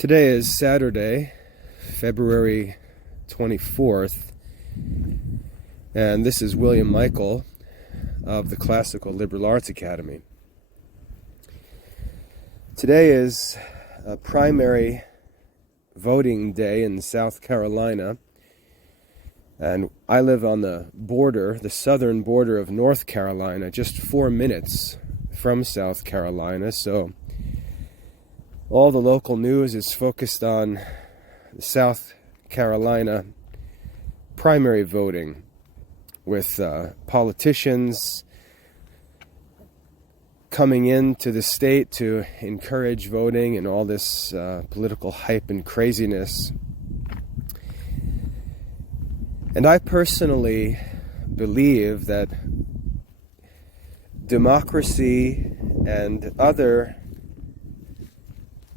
Today is Saturday, February 24th, and this is William Michael of the Classical Liberal Arts Academy. Today is a primary voting day in South Carolina, and I live on the border, the southern border of North Carolina, just 4 minutes from South Carolina, so all the local news is focused on the South Carolina primary voting, with politicians coming into the state to encourage voting and all this political hype and craziness. And I personally believe that democracy and other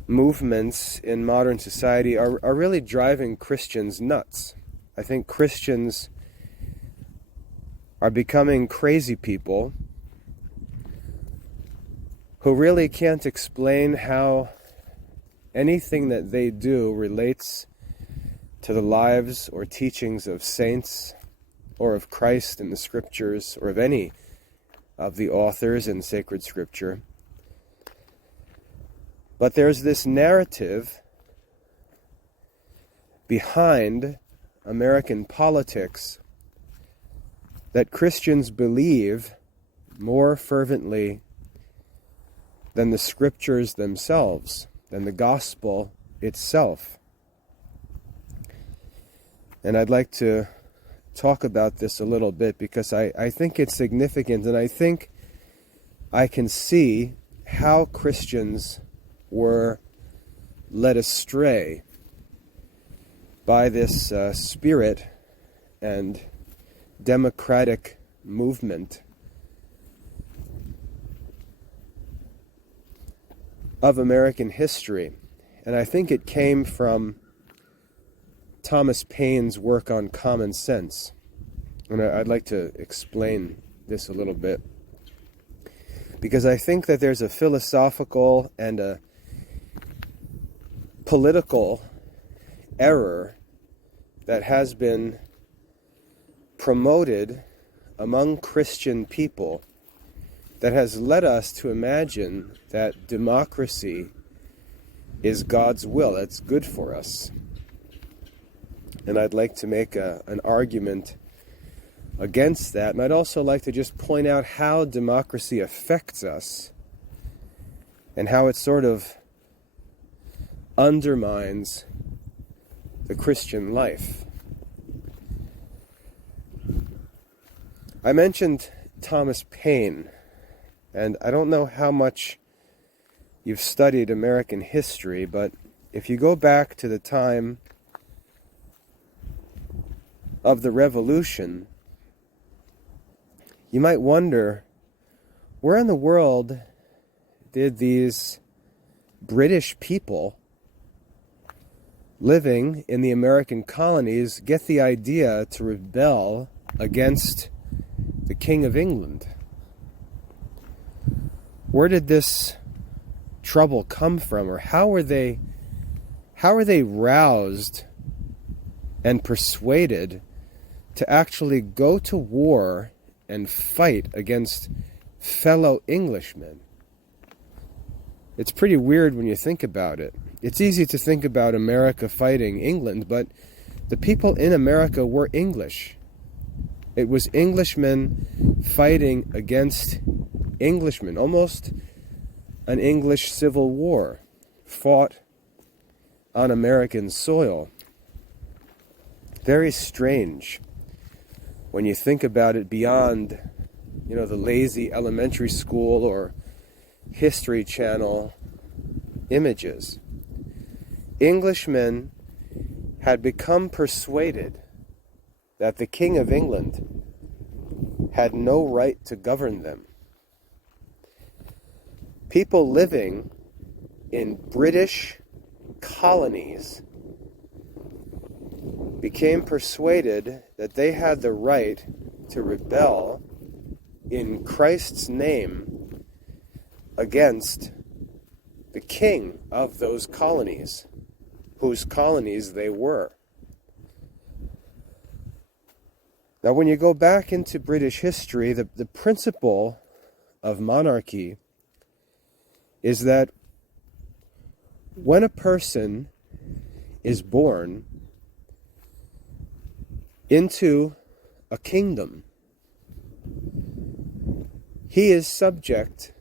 movements in modern society are really driving Christians nuts. I think Christians are becoming crazy people who really can't explain how anything that they do relates to the lives or teachings of saints or of Christ in the Scriptures or of any of the authors in sacred Scripture. But there's this narrative behind American politics that Christians believe more fervently than the Scriptures themselves, than the gospel itself. And I'd like to talk about this a little bit because I think it's significant, and I think I can see how Christians were led astray by this spirit and democratic movement of American history. And I think it came from Thomas Paine's work on common sense. And I'd like to explain this a little bit, because I think that there's a philosophical and a political error that has been promoted among Christian people that has led us to imagine that democracy is God's will. It's good for us. And I'd like to make an argument against that. And I'd also like to just point out how democracy affects us and how it sort of undermines the Christian life. I mentioned Thomas Paine, and I don't know how much you've studied American history, but if you go back to the time of the Revolution, you might wonder, where in the world did these British people living in the American colonies get the idea to rebel against the King of England? Where did this trouble come from, or how were they roused and persuaded to actually go to war and fight against fellow Englishmen? It's pretty weird when you think about it. It's easy to think about America fighting England, but the people in America were English. It was Englishmen fighting against Englishmen, almost an English civil war fought on American soil. Very strange when you think about it beyond, the lazy elementary school or History Channel images. Englishmen had become persuaded that the King of England had no right to govern them. People living in British colonies became persuaded that they had the right to rebel in Christ's name against the king of those colonies. whose colonies they were. Now, when you go back into British history, the principle of monarchy is that when a person is born into a kingdom, he is subject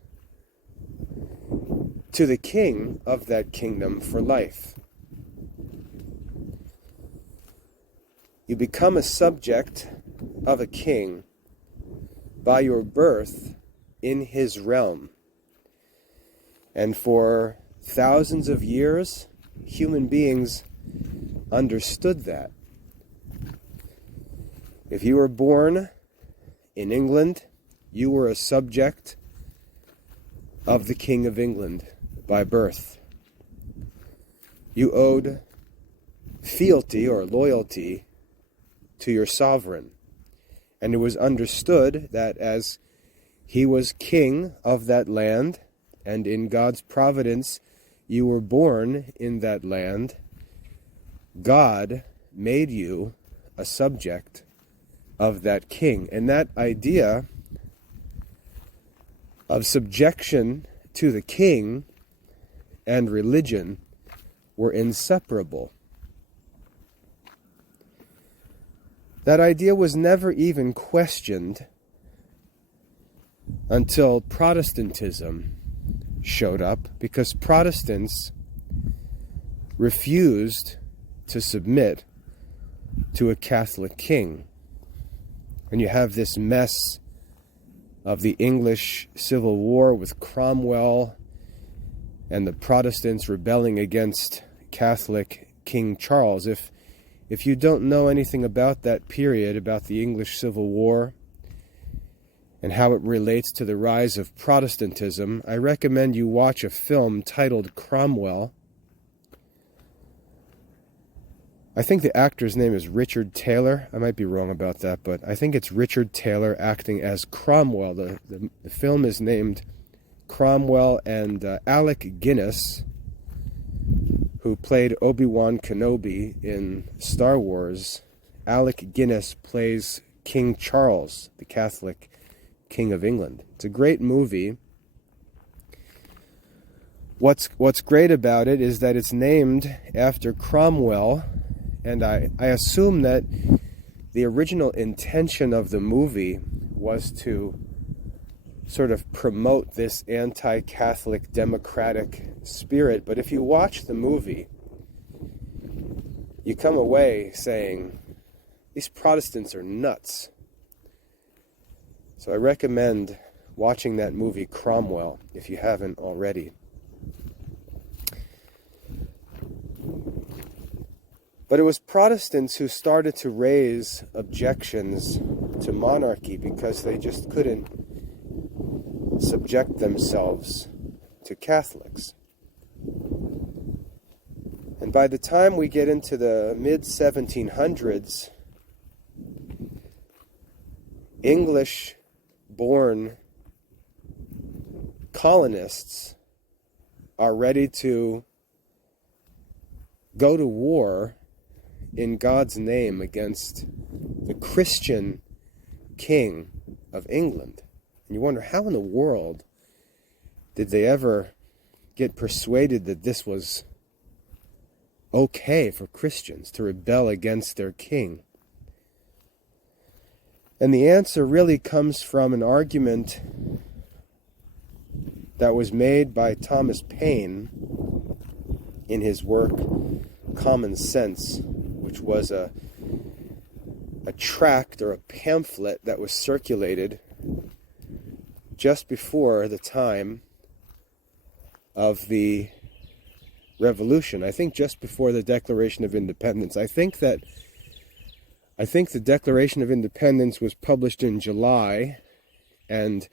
to the king of that kingdom for life. You become a subject of a king by your birth in his realm. And for thousands of years, human beings understood that. If you were born in England, you were a subject of the King of England by birth. You owed fealty or loyalty to your sovereign. And it was understood that as he was king of that land, and in God's providence you were born in that land, God made you a subject of that king. And that idea of subjection to the king and religion were inseparable. That idea was never even questioned until Protestantism showed up, because Protestants refused to submit to a Catholic king. And you have this mess of the English Civil War with Cromwell and the Protestants rebelling against Catholic King Charles. If you don't know anything about that period, about the English Civil War and how it relates to the rise of Protestantism, I recommend you watch a film titled Cromwell. I think the actor's name is Richard Taylor. I might be wrong about that, but I think it's Richard Taylor acting as Cromwell. The film is named Cromwell, and Alec Guinness, who played Obi-Wan Kenobi in Star Wars, Alec Guinness plays King Charles, the Catholic King of England. It's a great movie. What's great about it is that it's named after Cromwell, and I assume that the original intention of the movie was to sort of promote this anti-Catholic democratic spirit. But if you watch the movie, you come away saying, these Protestants are nuts. So I recommend watching that movie Cromwell if you haven't already. But it was Protestants who started to raise objections to monarchy because they just couldn't subject themselves to Catholics. And by the time we get into the mid-1700s, English-born colonists are ready to go to war in God's name against the Christian king of England. And you wonder, how in the world did they ever get persuaded that this was okay for Christians to rebel against their king? And the answer really comes from an argument that was made by Thomas Paine in his work Common Sense, which was a tract or a pamphlet that was circulated just before the time of the Revolution. I think just before the Declaration of Independence. I think the Declaration of Independence was published in July, and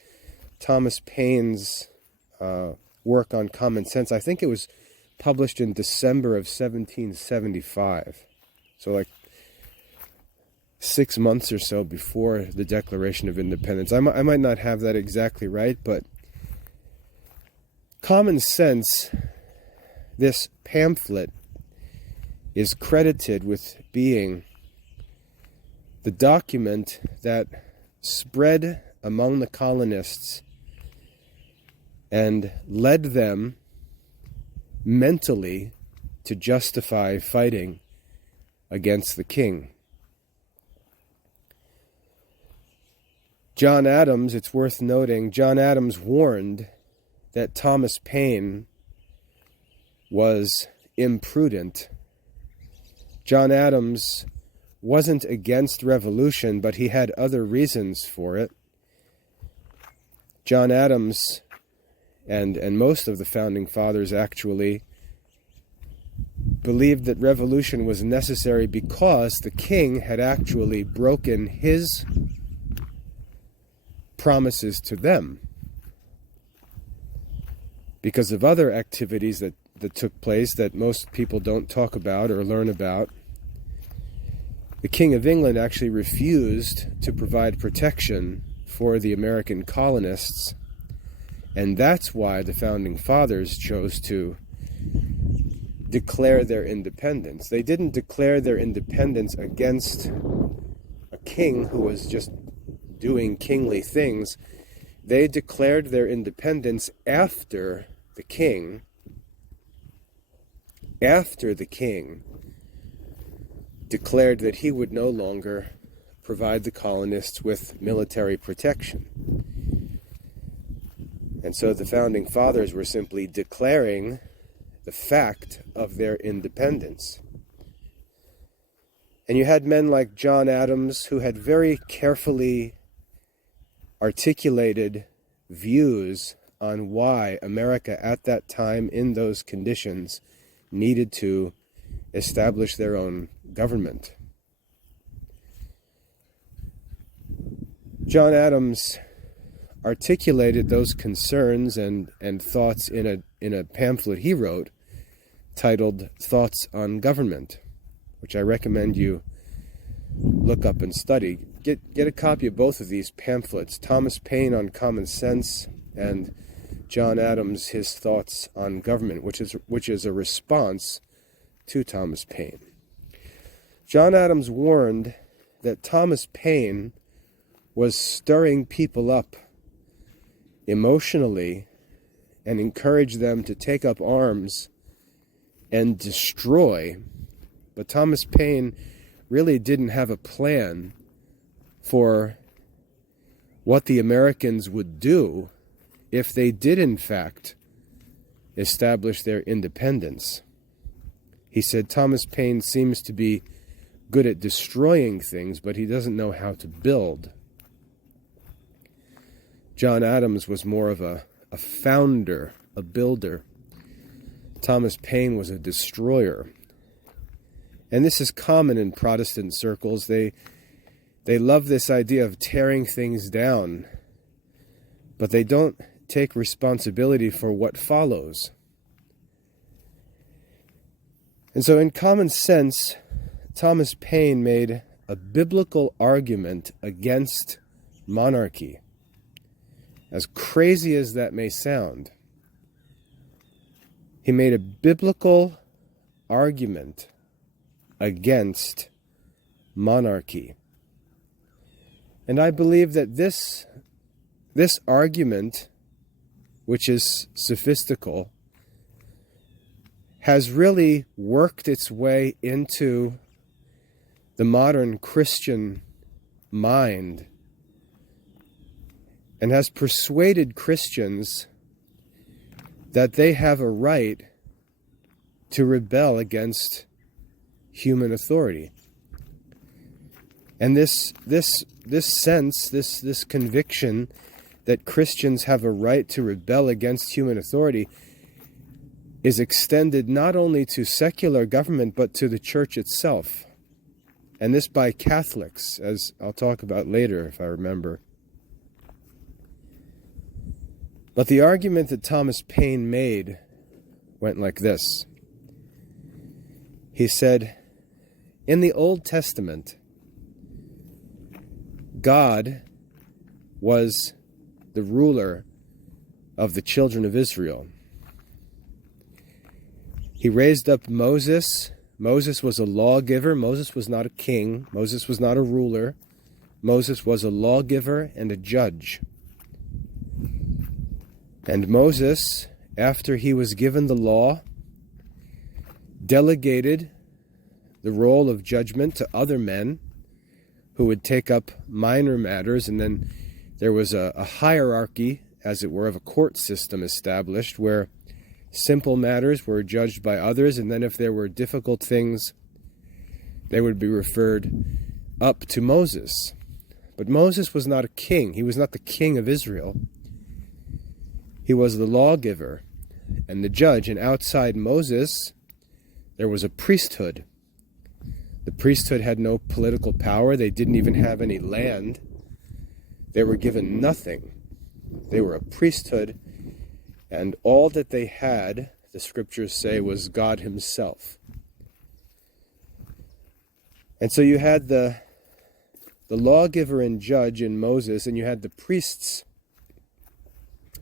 Thomas Paine's work on Common Sense, I think it was published in December of 1775. So like 6 months or so before the Declaration of Independence. I might not have that exactly right, but Common Sense, this pamphlet, is credited with being the document that spread among the colonists and led them mentally to justify fighting against the king. John Adams, it's worth noting, John Adams warned that Thomas Paine was imprudent. John Adams wasn't against revolution, but he had other reasons for it. John Adams and most of the founding fathers actually believed that revolution was necessary because the king had actually broken his promises to them because of other activities that took place that most people don't talk about or learn about. The King of England actually refused to provide protection for the American colonists, and that's why the Founding Fathers chose to declare their independence. They didn't declare their independence against a king who was just doing kingly things. They declared their independence after the king declared that he would no longer provide the colonists with military protection. And so the Founding Fathers were simply declaring the fact of their independence. And you had men like John Adams who had very carefully articulated views on why America at that time in those conditions needed to establish their own government. John Adams articulated those concerns and thoughts in a pamphlet he wrote titled Thoughts on Government, which I recommend you look up and study. Get a copy of both of these pamphlets, Thomas Paine on Common Sense and John Adams, His Thoughts on Government, which is a response to Thomas Paine. John Adams warned that Thomas Paine was stirring people up emotionally and encouraged them to take up arms and destroy. But Thomas Paine really didn't have a plan for what the Americans would do if they did in fact establish their independence. He said Thomas Paine seems to be good at destroying things, but he doesn't know how to build. John Adams was more of a founder, a builder. Thomas Paine was a destroyer. And this is common in Protestant circles. They love this idea of tearing things down, but they don't take responsibility for what follows. And so in Common Sense, Thomas Paine made a biblical argument against monarchy. As crazy as that may sound, he made a biblical argument against monarchy. And I believe that this argument, which is sophistical, has really worked its way into the modern Christian mind and has persuaded Christians that they have a right to rebel against human authority. And this conviction that Christians have a right to rebel against human authority is extended not only to secular government, but to the church itself. And this by Catholics, as I'll talk about later if I remember. But the argument that Thomas Paine made went like this. He said, in the Old Testament, God was the ruler of the children of Israel. He raised up Moses Moses was a lawgiver. Moses was not a king. Moses was not a ruler. Moses was a lawgiver and a judge. And Moses, after he was given the law, delegated the role of judgment to other men who would take up minor matters, and then there was a hierarchy, as it were, of a court system established where simple matters were judged by others, and then if there were difficult things, they would be referred up to Moses. But Moses was not a king. He was not the king of Israel. He was the lawgiver and the judge, and outside Moses, there was a priesthood. The priesthood had no political power. They didn't even have any land. They were given nothing. They were a priesthood, and all that they had, the scriptures say, was God himself. And so you had the lawgiver and judge in Moses, and you had the priests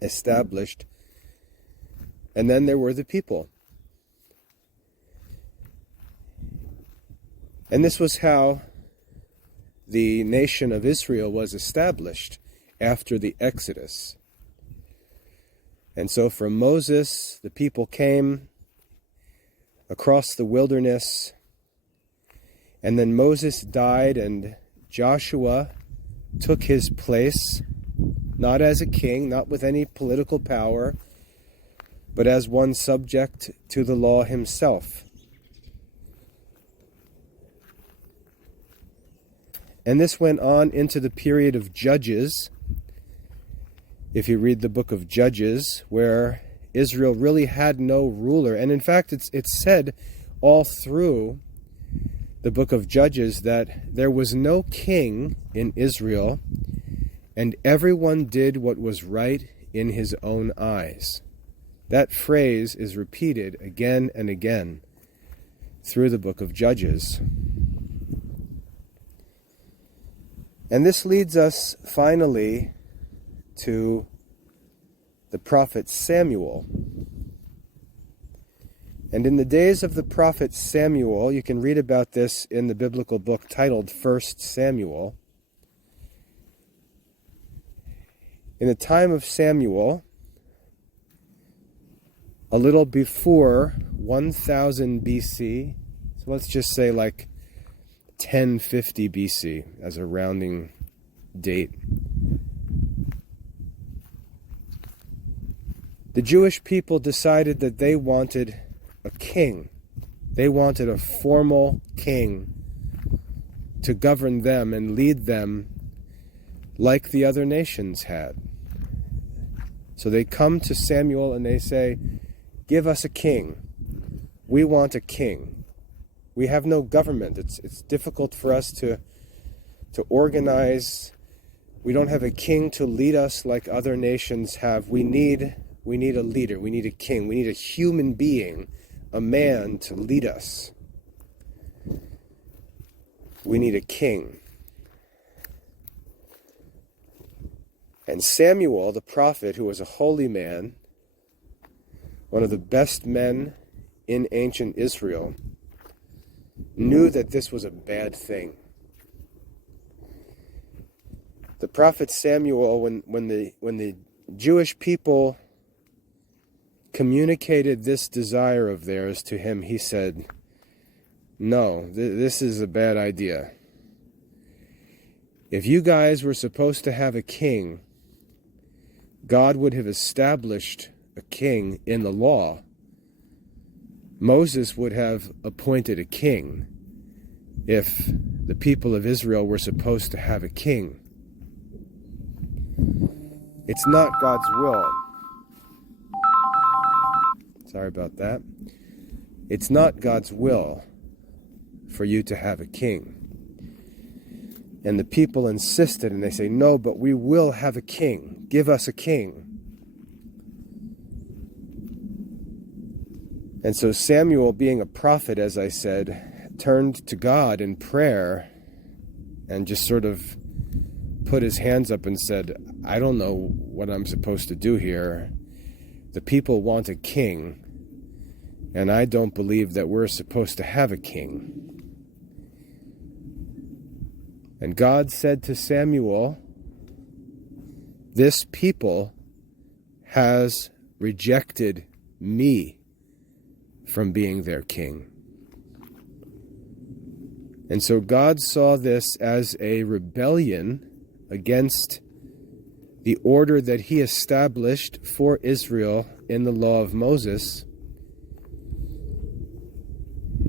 established, and then there were the people. And this was how the nation of Israel was established after the Exodus. And so from Moses, the people came across the wilderness, and then Moses died, and Joshua took his place, not as a king, not with any political power, but as one subject to the law himself. And this went on into the period of Judges. If you read the book of Judges, where Israel really had no ruler. And in fact, it's said all through the book of Judges that there was no king in Israel, and everyone did what was right in his own eyes. That phrase is repeated again and again through the book of Judges. And this leads us finally to the prophet Samuel. And in the days of the prophet Samuel, you can read about this in the biblical book titled 1 Samuel. In the time of Samuel, a little before 1000 BC, so let's just say like 1050 BC as a rounding date, the Jewish people decided that they wanted a king. They wanted a formal king to govern them and lead them like the other nations had. So they come to Samuel and they say, "Give us a king. We want a king. We have no government. It's difficult for us to organize. We don't have a king to lead us like other nations have. We need a leader. We need a king. We need a human being, a man to lead us. We need a king." And Samuel, the prophet, who was a holy man, one of the best men in ancient Israel, knew that this was a bad thing. The prophet Samuel, when the Jewish people communicated this desire of theirs to him, he said, "No, this is a bad idea. If you guys were supposed to have a king, God would have established a king in the law. Moses would have appointed a king if the people of Israel were supposed to have a king. It's not God's will." Sorry about that. It's not God's will for you to have a king. And the people insisted, and they say, "No, but we will have a king. Give us a king." And so Samuel, being a prophet, as I said, turned to God in prayer and just sort of put his hands up and said, "I don't know what I'm supposed to do here. The people want a king, And I don't believe that we're supposed to have a king. And God said to Samuel, this people has rejected me from being their king. And so God saw this as a rebellion against the order that he established for Israel in the law of Moses.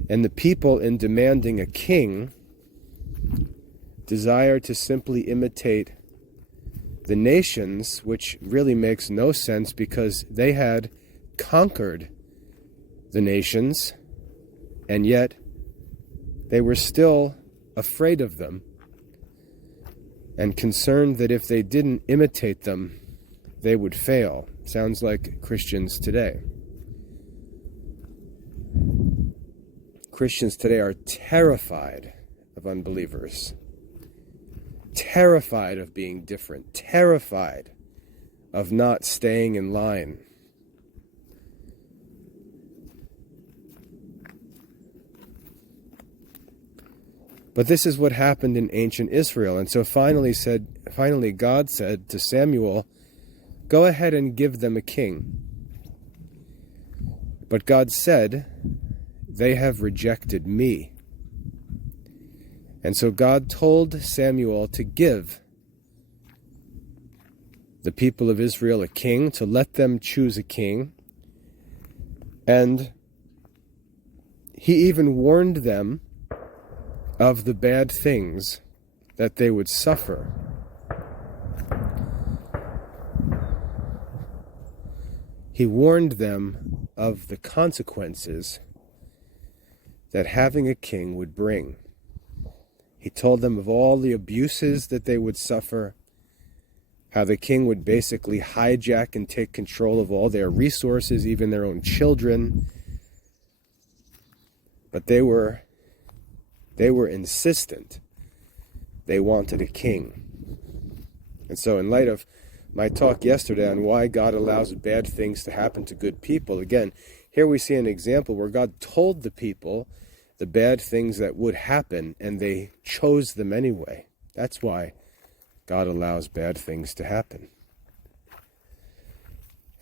And the people, in demanding a king, desire to simply imitate the nations, which really makes no sense because they had conquered the nations, and yet they were still afraid of them and concerned that if they didn't imitate them, they would fail. Sounds like Christians today. Christians today are terrified of unbelievers, terrified of being different, terrified of not staying in line. But this is what happened in ancient Israel. And so finally God said to Samuel, go ahead and give them a king. But God said, they have rejected me. And so God told Samuel to give the people of Israel a king, to let them choose a king. And he even warned them of the bad things that they would suffer. He warned them of the consequences that having a king would bring. He told them of all the abuses that they would suffer, how the king would basically hijack and take control of all their resources, even their own children. But they were insistent. They wanted a king. And so in light of my talk yesterday on why God allows bad things to happen to good people, again, here we see an example where God told the people the bad things that would happen, and they chose them anyway. That's why God allows bad things to happen.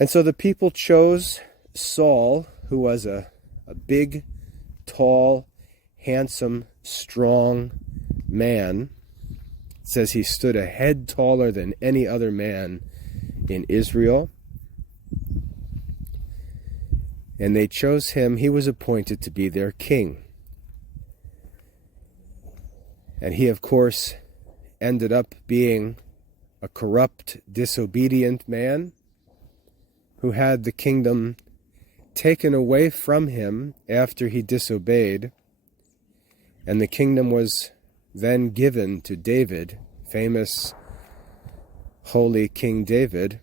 And so the people chose Saul, who was a big, tall, handsome, strong man. It says he stood a head taller than any other man in Israel. And they chose him. He was appointed to be their king. And he, of course, ended up being a corrupt, disobedient man who had the kingdom taken away from him after he disobeyed. And the kingdom was then given to David, famous, holy King David,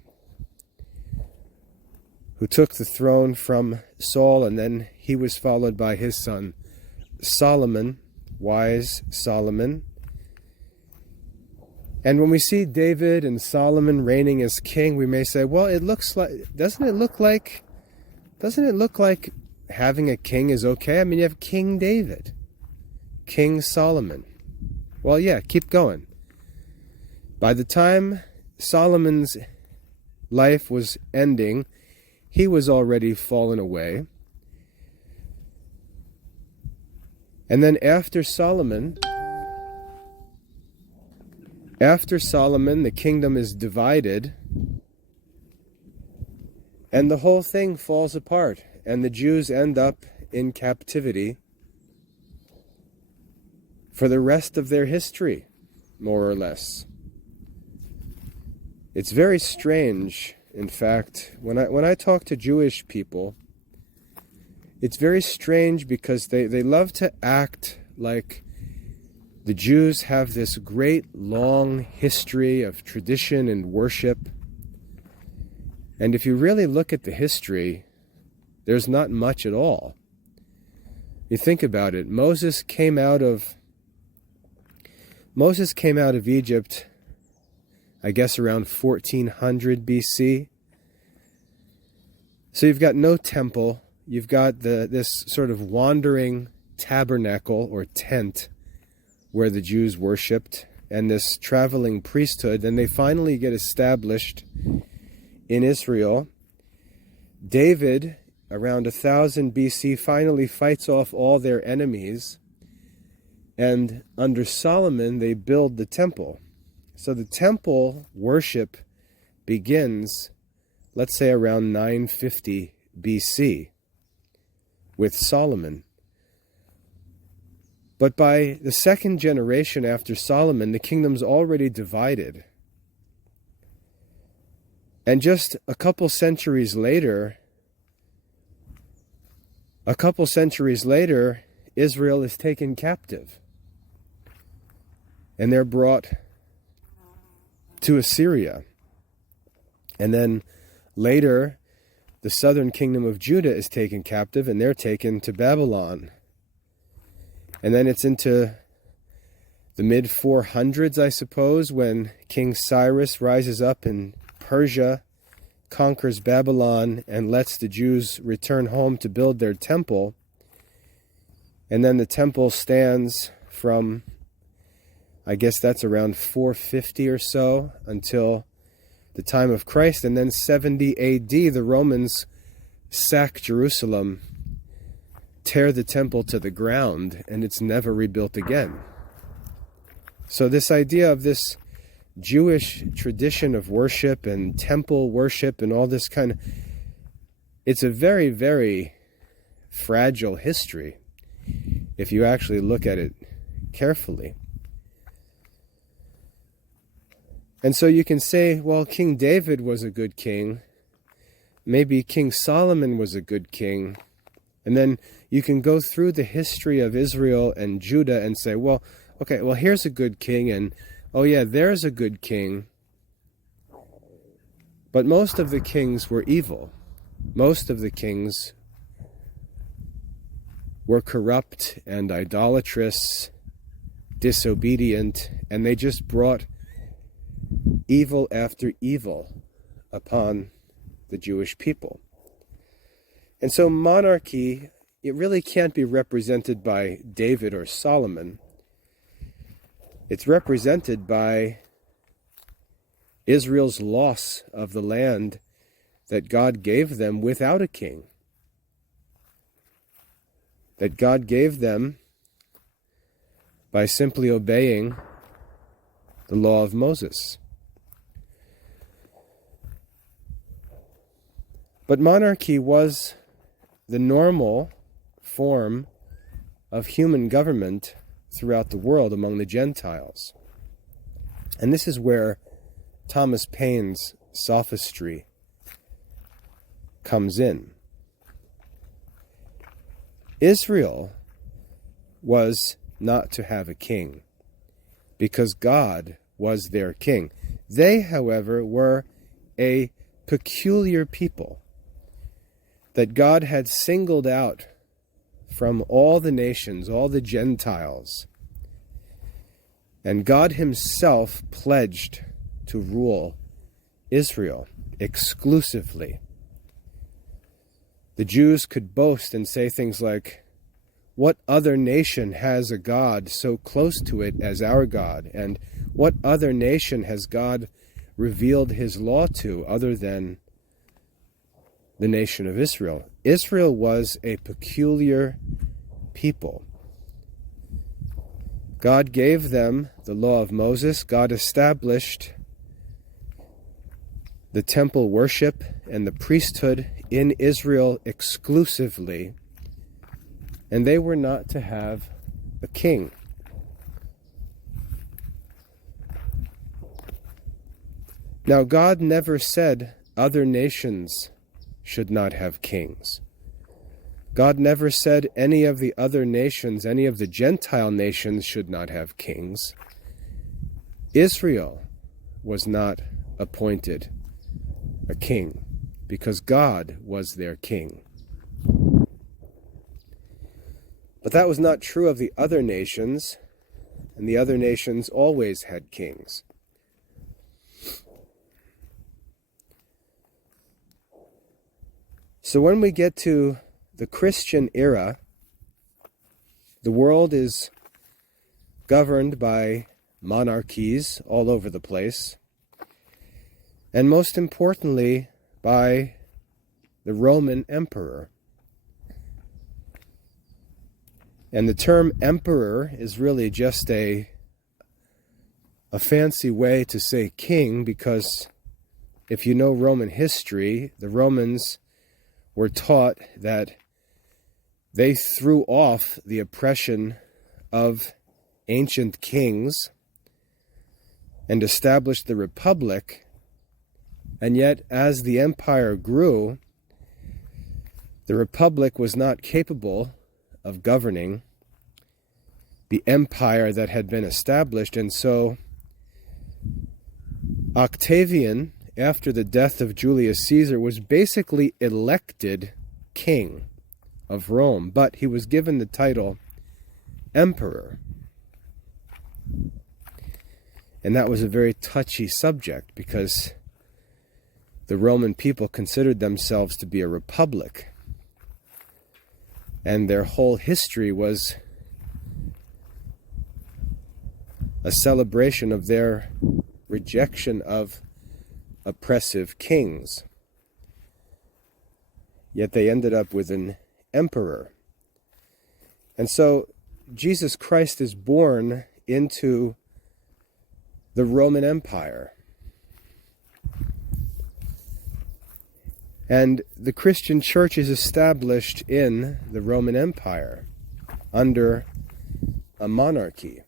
who took the throne from Saul, and then he was followed by his son Solomon, wise Solomon. And when we see David and Solomon reigning as king, we may say, well, doesn't it look like having a king is okay? I mean, you have King David, King Solomon. Well, yeah, keep going. By the time Solomon's life was ending, he was already fallen away. And then after Solomon, the kingdom is divided, and the whole thing falls apart, and the Jews end up in captivity for the rest of their history, more or less. It's very strange, in fact, when I talk to Jewish people, it's very strange because they love to act like the Jews have this great long history of tradition and worship. And if you really look at the history, there's not much at all. You think about it. Moses came out of Egypt, I guess around 1400 BC. So you've got no temple, you've got this sort of wandering tabernacle or tent where the Jews worshipped, and this traveling priesthood, and they finally get established in Israel. David, around 1000 BC, finally fights off all their enemies, and under Solomon they build the temple. So the temple worship begins, let's say, around 950 BC with Solomon. But by the second generation after Solomon, the kingdom's already divided. And just a couple centuries later, Israel is taken captive. And they're brought to Assyria. And then later, the southern kingdom of Judah is taken captive, and they're taken to Babylon. And then it's into the mid-400s, I suppose, when King Cyrus rises up in Persia, conquers Babylon, and lets the Jews return home to build their temple. And then the temple stands from, I guess that's around 450 or so, until the time of Christ. And then 70 AD, the Romans sack Jerusalem, tear the temple to the ground, and it's never rebuilt again. So this idea of this Jewish tradition of worship and temple worship and all this kind of, it's a very, very fragile history if you actually look at it carefully. And so you can say, well, King David was a good king. Maybe King Solomon was a good king. And then you can go through the history of Israel and Judah and say, well, okay, well, here's a good king, and oh yeah, there's a good king. But most of the kings were evil. Most of the kings were corrupt and idolatrous, disobedient, and they just brought evil after evil upon the Jewish people. And so monarchy, it really can't be represented by David or Solomon. It's represented by Israel's loss of the land that God gave them without a king. That God gave them by simply obeying the law of Moses. But monarchy was the normal form of human government throughout the world among the Gentiles. And this is where Thomas Paine's sophistry comes in. Israel was not to have a king because God was their king. They, however, were a peculiar people that God had singled out from all the nations, all the Gentiles. And God himself pledged to rule Israel exclusively. The Jews could boast and say things like, what other nation has a God so close to it as our God? And what other nation has God revealed his law to other than the nation of Israel? Israel was a peculiar people. God gave them the law of Moses. God established the temple worship and the priesthood in Israel exclusively, and they were not to have a king. Now, God never said other nations should not have kings. God never said any of the other nations, any of the Gentile nations should not have kings. Israel was not appointed a king because God was their king. But that was not true of the other nations, and the other nations always had kings. So when we get to the Christian era, the world is governed by monarchies all over the place, and most importantly, by the Roman emperor. And the term emperor is really just a fancy way to say king, because if you know Roman history, the Romans were taught that they threw off the oppression of ancient kings and established the republic. And yet, as the empire grew, the republic was not capable of governing the empire that had been established. And so Octavian, after the death of Julius Caesar, was basically elected king of Rome, but he was given the title emperor. And that was a very touchy subject, because the Roman people considered themselves to be a republic, and their whole history was a celebration of their rejection of oppressive kings. Yet they ended up with an emperor. And so Jesus Christ is born into the Roman Empire. And the Christian church is established in the Roman Empire under a monarchy.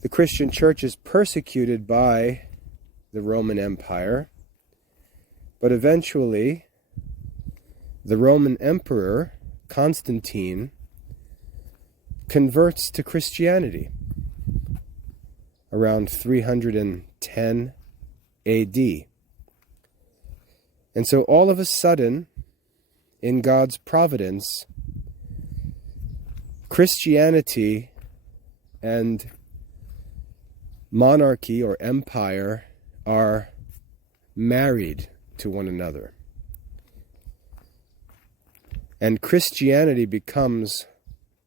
The Christian church is persecuted by the Roman Empire, but eventually the Roman Emperor, Constantine, converts to Christianity around 310 AD. And so all of a sudden, in God's providence, Christianity and monarchy or empire are married to one another. And Christianity becomes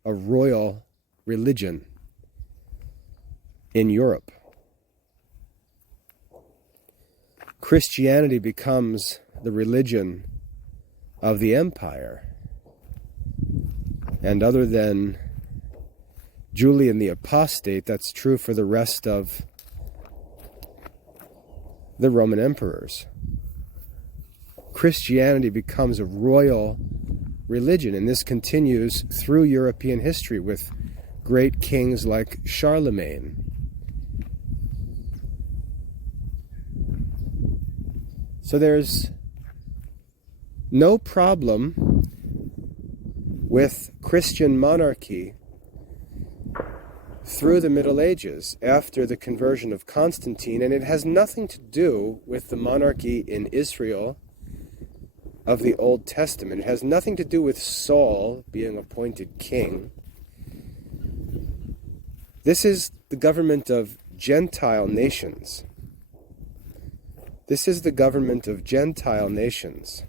a royal religion in Europe. Christianity becomes the religion of the empire. And other than Julian the Apostate, that's true for the rest of the Roman emperors. Christianity becomes a royal religion, and this continues through European history with great kings like Charlemagne. So there's no problem with Christian monarchy through the Middle Ages after the conversion of Constantine, and it has nothing to do with the monarchy in Israel of the Old Testament. It has nothing to do with Saul being appointed king. This is the government of Gentile nations. This is the government of Gentile nations.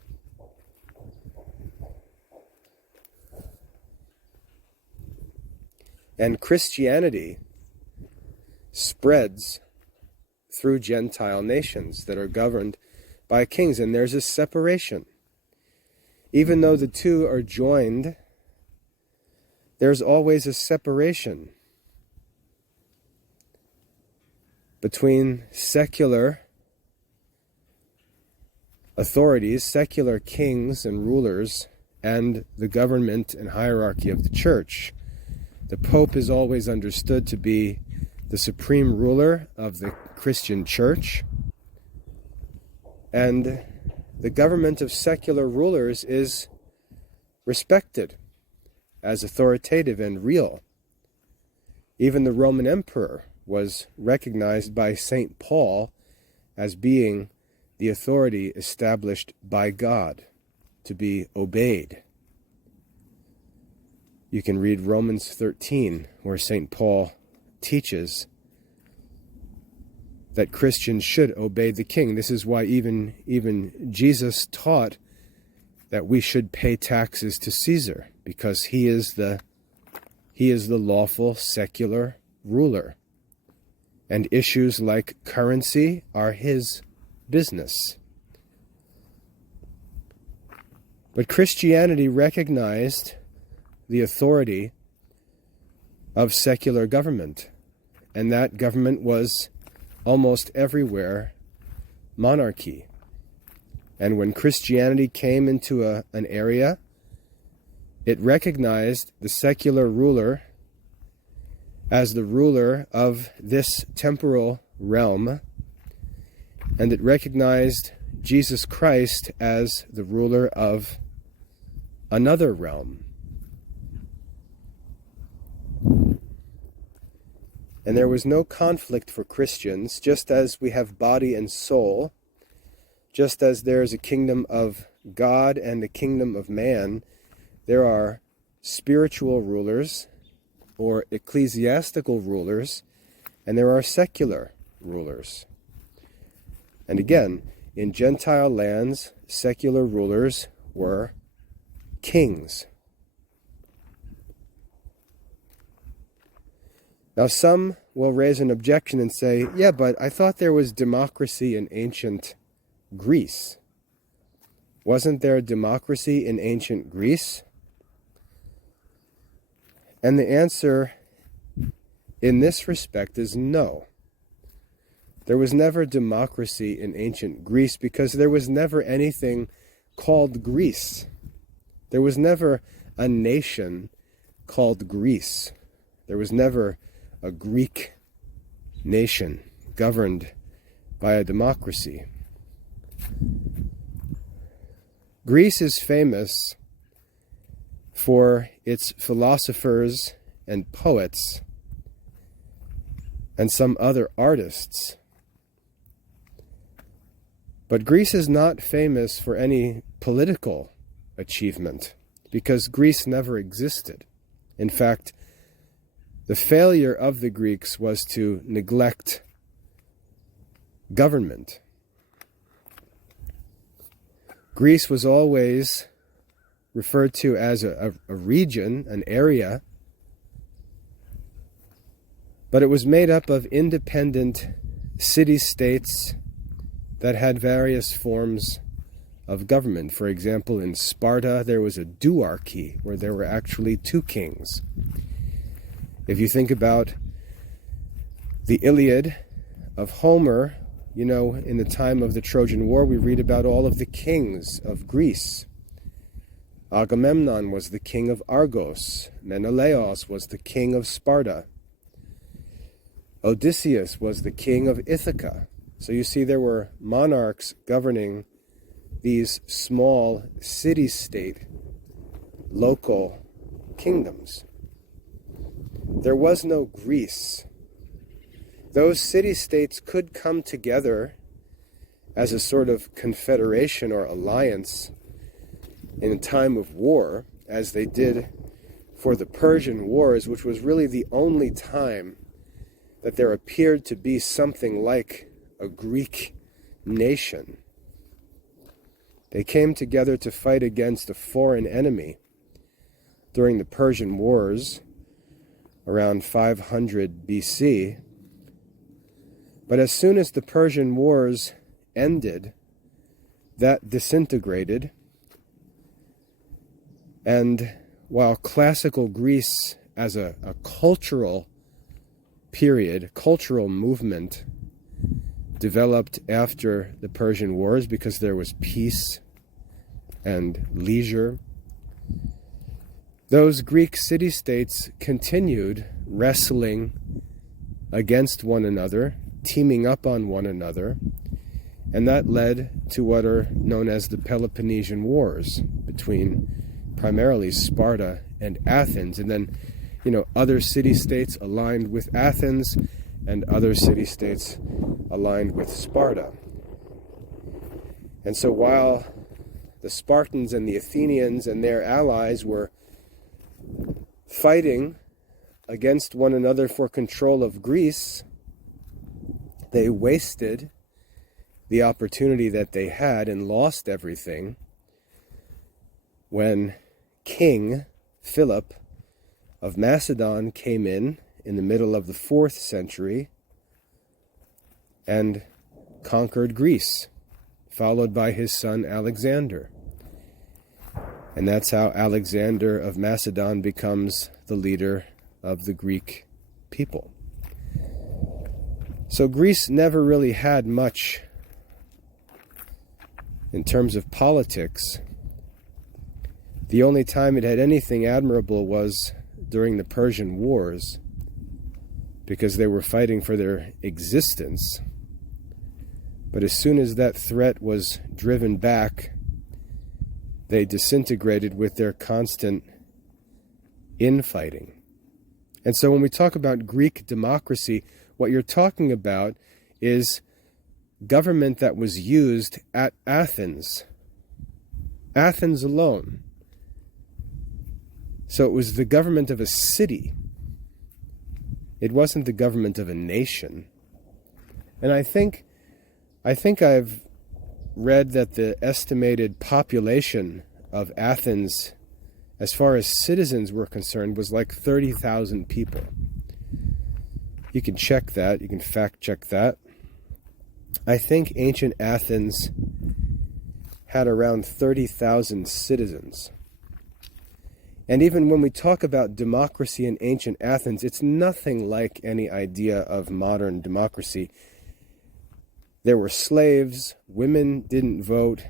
And Christianity spreads through Gentile nations that are governed by kings, and there's a separation. Even though the two are joined, there's always a separation between secular authorities, secular kings and rulers, and the government and hierarchy of the church. The Pope is always understood to be the supreme ruler of the Christian church, and the government of secular rulers is respected as authoritative and real. Even the Roman emperor was recognized by St. Paul as being the authority established by God to be obeyed. You can read Romans 13, where St. Paul teaches that Christians should obey the king. This is why even Jesus taught that we should pay taxes to Caesar because he is the lawful secular ruler. And issues like currency are his business. But Christianity recognized the authority of secular government, and that government was almost everywhere monarchy. And when Christianity came into an area, it recognized the secular ruler as the ruler of this temporal realm, and it recognized Jesus Christ as the ruler of another realm. And there was no conflict for Christians, just as we have body and soul, just as there is a kingdom of God and a kingdom of man, there are spiritual rulers or ecclesiastical rulers, and there are secular rulers. And again, in Gentile lands, secular rulers were kings. Now some will raise an objection and say, yeah, but I thought there was democracy in ancient Greece. Wasn't there democracy in ancient Greece? And the answer in this respect is no. There was never democracy in ancient Greece because there was never anything called Greece. There was never a nation called Greece. There was never a Greek nation governed by a democracy. Greece is famous for its philosophers and poets and some other artists. But Greece is not famous for any political achievement because Greece never existed. In fact, the failure of the Greeks was to neglect government. Greece was always referred to as a region, an area, but it was made up of independent city-states that had various forms of government. For example, in Sparta, there was a duarchy, where there were actually two kings. If you think about the Iliad of Homer, you know, in the time of the Trojan War, we read about all of the kings of Greece. Agamemnon was the king of Argos. Menelaos was the king of Sparta. Odysseus was the king of Ithaca. So you see there were monarchs governing these small city-state local kingdoms. There was no Greece. Those city-states could come together as a sort of confederation or alliance in a time of war, as they did for the Persian Wars, which was really the only time that there appeared to be something like a Greek nation. They came together to fight against a foreign enemy during the Persian Wars around 500 BC. But as soon as the Persian Wars ended, that disintegrated. And while classical Greece as a cultural period, cultural movement, developed after the Persian Wars because there was peace and leisure, those Greek city-states continued wrestling against one another, teaming up on one another, and that led to what are known as the Peloponnesian Wars between primarily Sparta and Athens, and then, you know, other city-states aligned with Athens and other city-states aligned with Sparta. And so while the Spartans and the Athenians and their allies were fighting against one another for control of Greece, they wasted the opportunity that they had and lost everything when King Philip of Macedon came in the middle of the 4th century and conquered Greece, followed by his son Alexander. And that's how Alexander of Macedon becomes the leader of the Greek people. So Greece never really had much in terms of politics. The only time it had anything admirable was during the Persian Wars, because they were fighting for their existence. But as soon as that threat was driven back, they disintegrated with their constant infighting. And so when we talk about Greek democracy, what you're talking about is government that was used at Athens. Athens alone. So it was the government of a city. It wasn't the government of a nation. And I think I've read that the estimated population of Athens, as far as citizens were concerned, was like 30,000 people. You can check that. You can fact check that. I think ancient Athens had around 30,000 citizens. And even when we talk about democracy in ancient Athens, it's nothing like any idea of modern democracy. There were slaves, women didn't vote,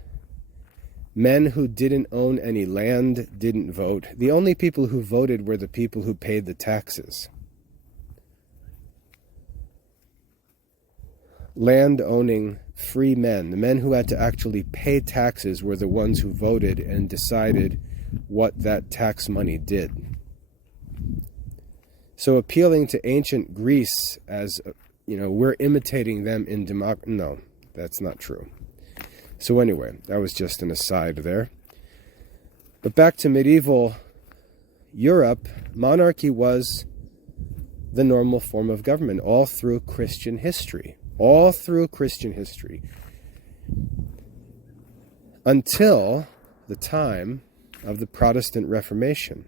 men who didn't own any land didn't vote. The only people who voted were the people who paid the taxes. Land-owning free men, the men who had to actually pay taxes, were the ones who voted and decided what that tax money did. So appealing to ancient Greece as, we're imitating them in democracy, no, that's not true. So anyway, that was just an aside there. But back to medieval Europe, monarchy was the normal form of government all through Christian history. All through Christian history. Until the time of the Protestant Reformation.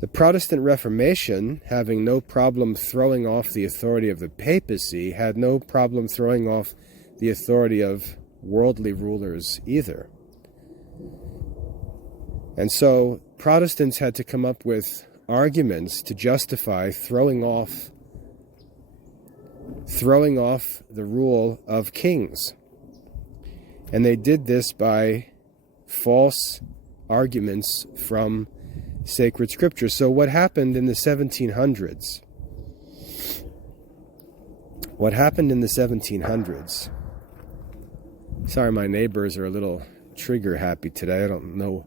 The Protestant Reformation, having no problem throwing off the authority of the papacy, had no problem throwing off the authority of worldly rulers either. And so Protestants had to come up with arguments to justify throwing off the rule of kings. And they did this by false arguments from sacred scripture. So what happened in the 1700s? What happened in the 1700s? Sorry, my neighbors are a little trigger happy today. I don't know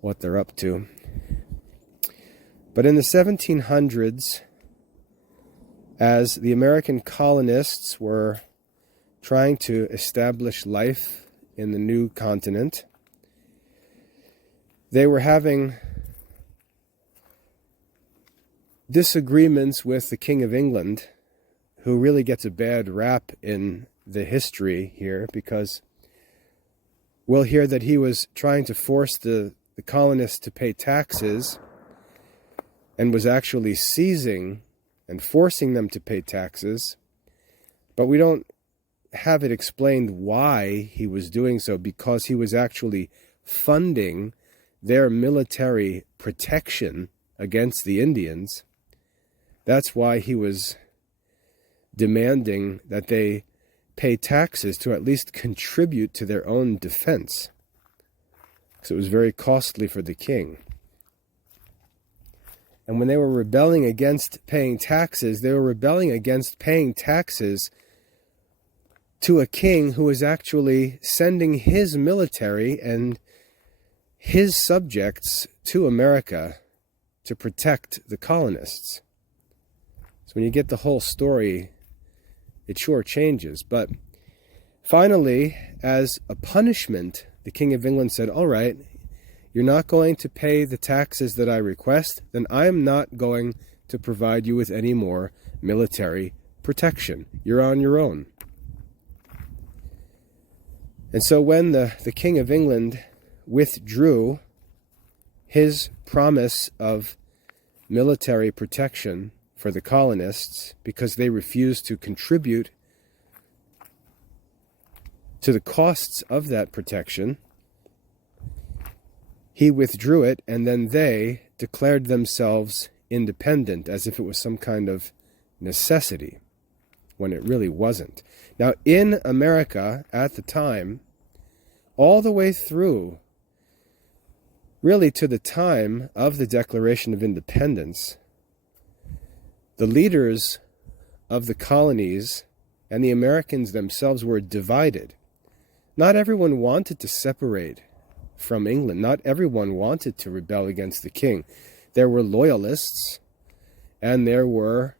what they're up to. But in the 1700s, as the American colonists were trying to establish life in the new continent, they were having disagreements with the King of England, who really gets a bad rap in the history here, because we'll hear that he was trying to force the colonists to pay taxes and was actually seizing and forcing them to pay taxes, but we don't have it explained why he was doing so, because he was actually funding their military protection against the Indians. That's why he was demanding that they pay taxes to at least contribute to their own defense. So it was very costly for the king. And when they were rebelling against paying taxes, they were rebelling against paying taxes to a king who was actually sending his military and his subjects to America to protect the colonists. So when you get the whole story, it sure changes. But finally, as a punishment, the King of England said, all right, you're not going to pay the taxes that I request, then I am not going to provide you with any more military protection. You're on your own. And so when the King of England withdrew his promise of military protection for the colonists because they refused to contribute to the costs of that protection. He withdrew it, and then they declared themselves independent as if it was some kind of necessity, when it really wasn't. Now, in America at the time, all the way through, really to the time of the Declaration of Independence, the leaders of the colonies and the Americans themselves were divided. Not everyone wanted to separate from England. Not everyone wanted to rebel against the king. There were loyalists and there were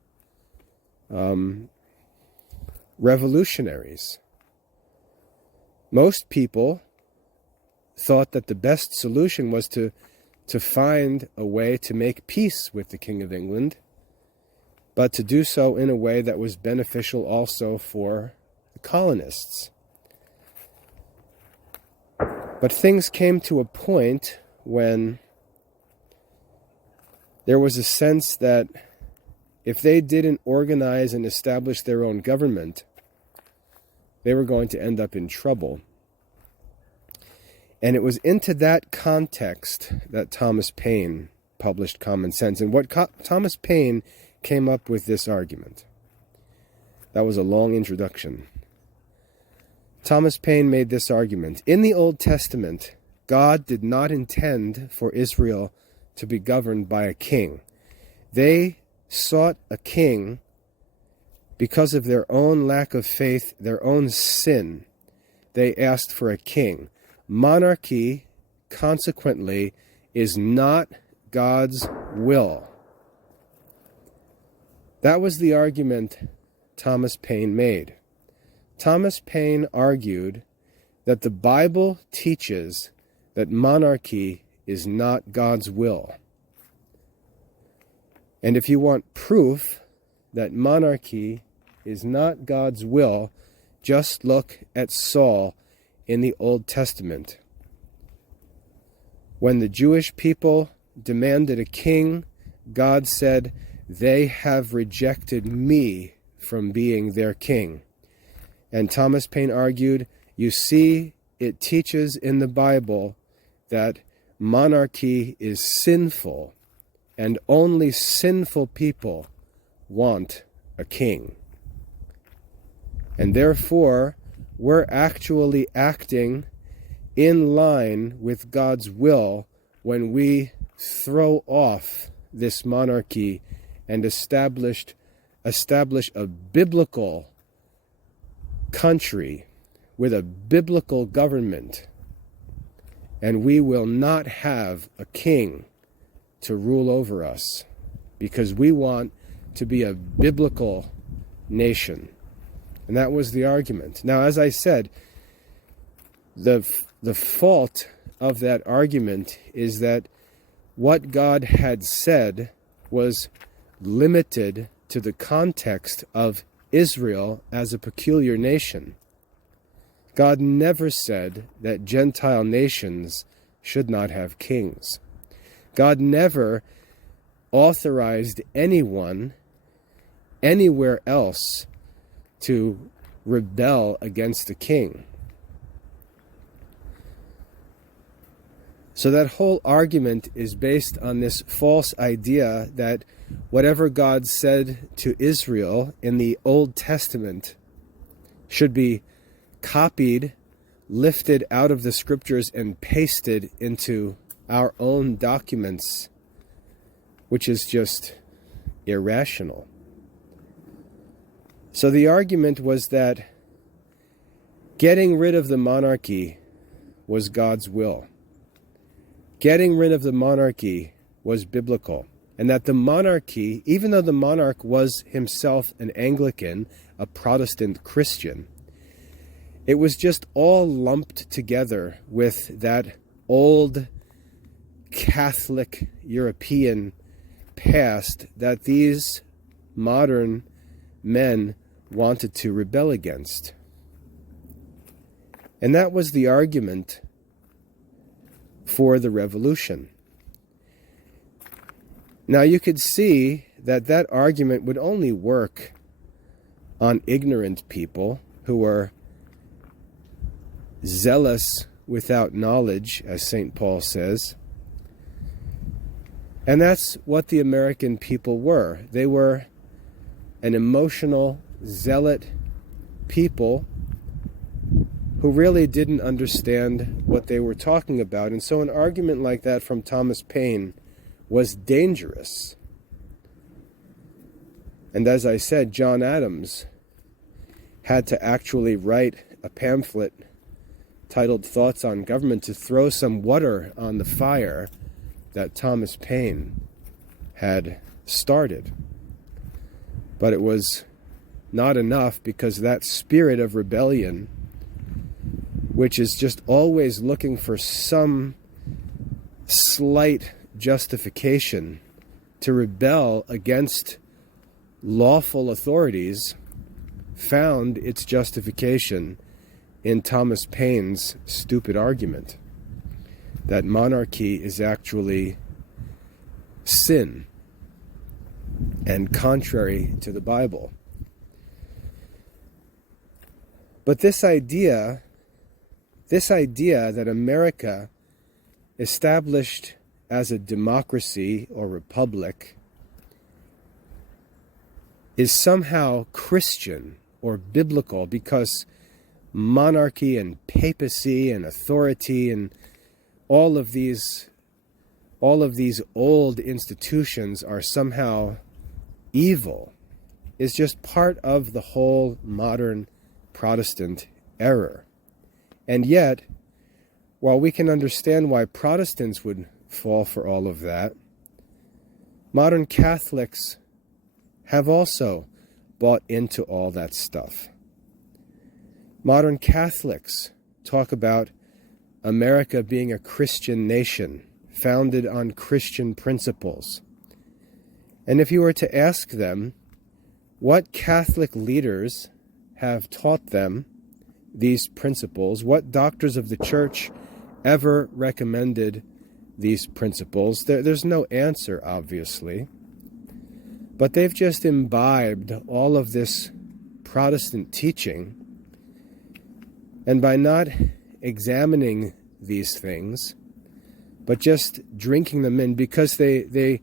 revolutionaries. Most people thought that the best solution was to find a way to make peace with the King of England, but to do so in a way that was beneficial also for the colonists. But things came to a point when there was a sense that if they didn't organize and establish their own government, they were going to end up in trouble. And it was into that context that Thomas Paine published Common Sense. And what Thomas Paine came up with this argument. That was a long introduction. Thomas Paine made this argument. In the Old Testament, God did not intend for Israel to be governed by a king. They sought a king because of their own lack of faith, their own sin. They asked for a king. Monarchy, consequently, is not God's will. That was the argument Thomas Paine made. Thomas Paine argued that the Bible teaches that monarchy is not God's will. And if you want proof that monarchy is not God's will, just look at Saul in the Old Testament. When the Jewish people demanded a king, God said, "They have rejected me from being their king." And Thomas Paine argued, you see, it teaches in the Bible that monarchy is sinful, and only sinful people want a king. And therefore, we're actually acting in line with God's will when we throw off this monarchy and establish a biblical country with a biblical government, and we will not have a king to rule over us because we want to be a biblical nation. And that was the argument. Now, as I said, the fault of that argument is that what God had said was limited to the context of Israel as a peculiar nation. God never said that Gentile nations should not have kings. God never authorized anyone anywhere else to rebel against the king. So that whole argument is based on this false idea that whatever God said to Israel in the Old Testament should be copied, lifted out of the scriptures, and pasted into our own documents, which is just irrational. So the argument was that getting rid of the monarchy was God's will. Getting rid of the monarchy was biblical. And that the monarchy, even though the monarch was himself an Anglican, a Protestant Christian, it was just all lumped together with that old Catholic European past that these modern men wanted to rebel against. And that was the argument for the revolution. Now you could see that that argument would only work on ignorant people who are zealous without knowledge, as St. Paul says. And that's what the American people were. They were an emotional, zealot people who really didn't understand what they were talking about. And so an argument like that from Thomas Paine was dangerous. And as I said, John Adams had to actually write a pamphlet titled Thoughts on Government to throw some water on the fire that Thomas Paine had started. But it was not enough, because that spirit of rebellion, which is just always looking for some slight justification to rebel against lawful authorities, found its justification in Thomas Paine's stupid argument that monarchy is actually sin and contrary to the Bible. But this idea that America, established as a democracy or republic, is somehow Christian or biblical, because monarchy and papacy and authority and all of these old institutions are somehow evil, is just part of the whole modern Protestant error. And yet, while we can understand why Protestants would fall for all of that, modern Catholics have also bought into all that stuff. Modern Catholics talk about America being a Christian nation, founded on Christian principles. And if you were to ask them what Catholic leaders have taught them these principles, what doctors of the church ever recommended these principles, there's no answer, obviously. But they've just imbibed all of this Protestant teaching, and by not examining these things, but just drinking them in, because the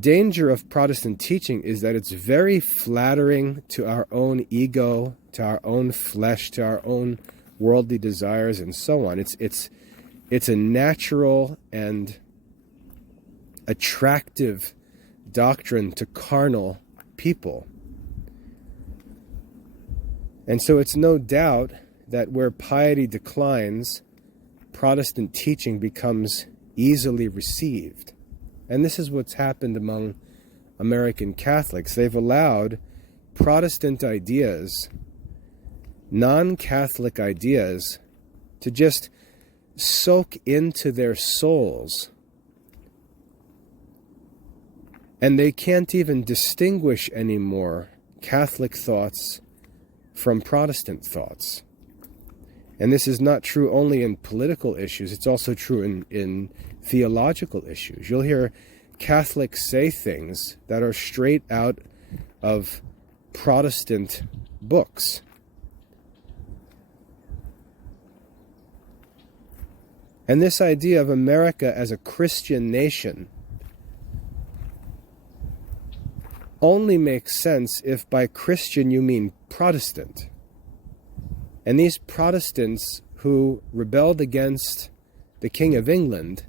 danger of Protestant teaching is that it's very flattering to our own ego, to our own flesh, to our own worldly desires, and so on. It's a natural and attractive doctrine to carnal people. And so it's no doubt that where piety declines, Protestant teaching becomes easily received. And this is what's happened among American Catholics. They've allowed Protestant ideas, non-Catholic ideas, to just soak into their souls. And they can't even distinguish anymore Catholic thoughts from Protestant thoughts. And this is not true only in political issues, it's also true in theological issues. You'll hear Catholics say things that are straight out of Protestant books. And this idea of America as a Christian nation only makes sense if by Christian you mean Protestant. And these Protestants who rebelled against the King of England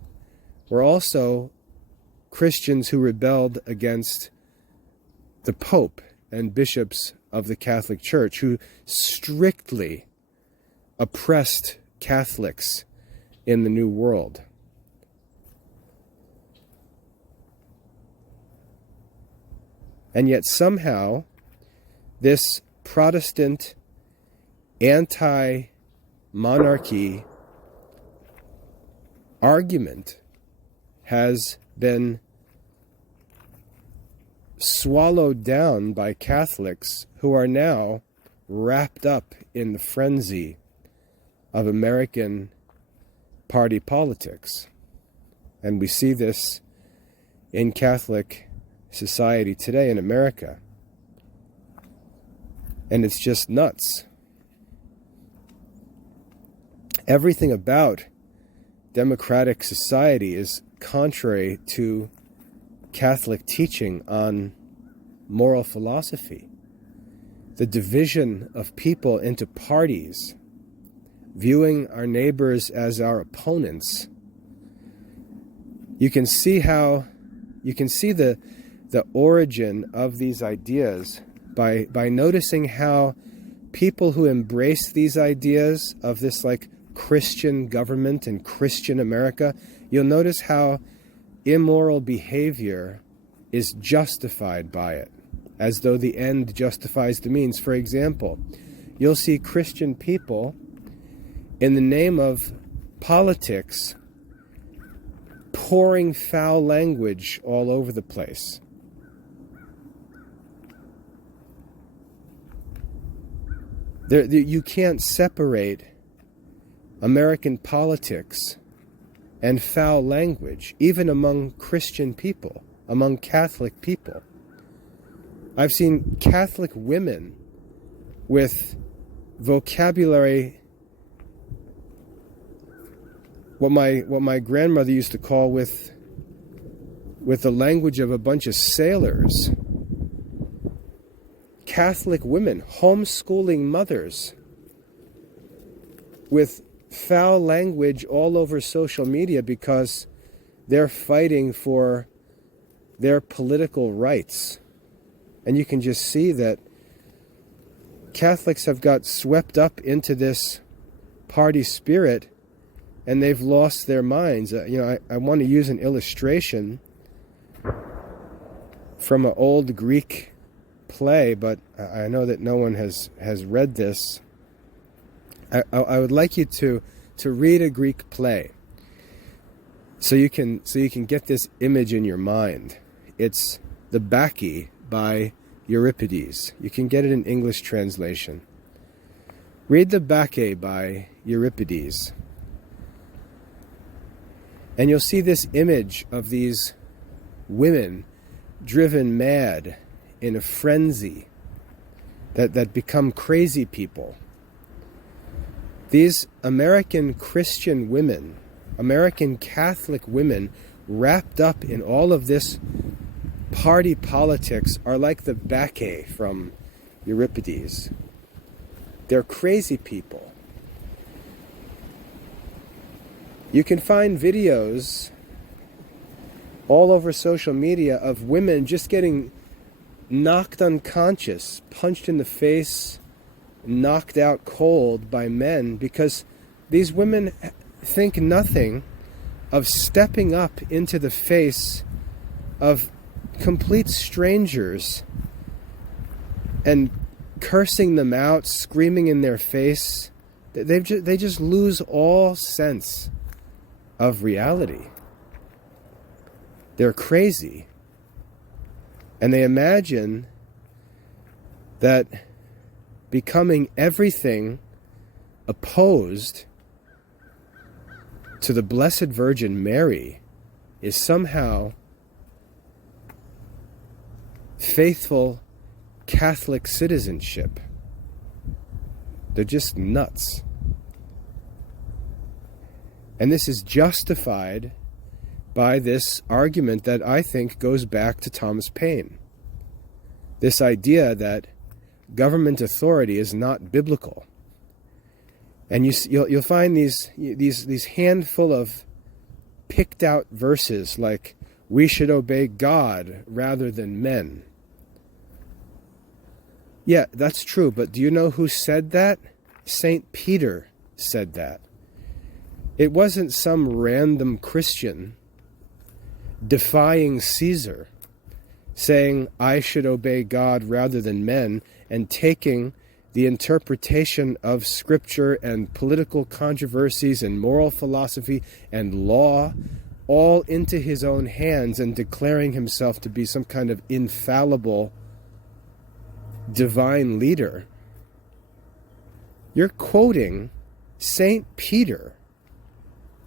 were also Christians who rebelled against the Pope and bishops of the Catholic Church, who strictly oppressed Catholics in the New World. And yet somehow this Protestant anti-monarchy argument has been swallowed down by Catholics who are now wrapped up in the frenzy of American party politics. And we see this in Catholic society today in America. And it's just nuts. Everything about democratic society is contrary to Catholic teaching on moral philosophy. The division of people into parties, viewing our neighbors as our opponents. You can see the origin of these ideas by noticing how people who embrace these ideas of this like Christian government and Christian America, you'll notice how immoral behavior is justified by it, as though the end justifies the means. For example, you'll see Christian people, in the name of politics, pouring foul language all over the place. You can't separate American politics and foul language, even among Christian people, among Catholic people. I've seen Catholic women with vocabulary, what my grandmother used to call with the language of a bunch of sailors. Catholic women, homeschooling mothers, with foul language all over social media because they're fighting for their political rights. And you can just see that Catholics have got swept up into this party spirit and they've lost their minds. I want to use an illustration from an old Greek play, but I know that no one has read this. I would like you to read a Greek play so you can get this image in your mind. It's the Bacchae by Euripides. You can get it in English translation. Read the Bacchae by Euripides. And you'll see this image of these women driven mad in a frenzy that become crazy people. These American Christian women, American Catholic women, wrapped up in all of this party politics are like the Bacchae from Euripides. They're crazy people. You can find videos all over social media of women just getting knocked unconscious, punched in the face, knocked out cold by men, because these women think nothing of stepping up into the face of complete strangers and cursing them out, screaming in their face. They just lose all sense of reality. They're crazy. And they imagine that becoming everything opposed to the Blessed Virgin Mary is somehow faithful Catholic citizenship. They're just nuts. And this is justified by this argument that I think goes back to Thomas Paine. This idea that government authority is not biblical. And you'll find these handful of picked out verses like, we should obey God rather than men. Yeah, that's true, but do you know who said that? St. Peter said that. It wasn't some random Christian defying Caesar, saying, I should obey God rather than men, and taking the interpretation of Scripture and political controversies and moral philosophy and law all into his own hands and declaring himself to be some kind of infallible divine leader. You're quoting St. Peter.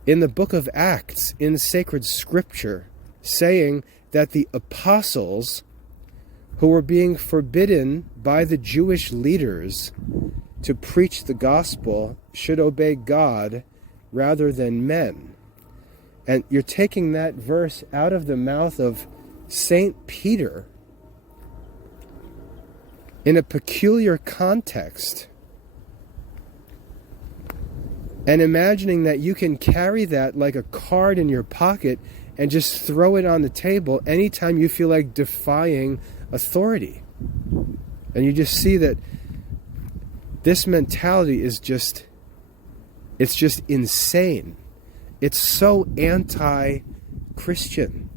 in the book of Acts, in sacred scripture, saying that the apostles who were being forbidden by the Jewish leaders to preach the gospel should obey God rather than men. And you're taking that verse out of the mouth of Saint Peter in a peculiar context, and imagining that you can carry that like a card in your pocket and just throw it on the table anytime you feel like defying authority. And you just see that this mentality is it's just insane. It's so anti-Christian,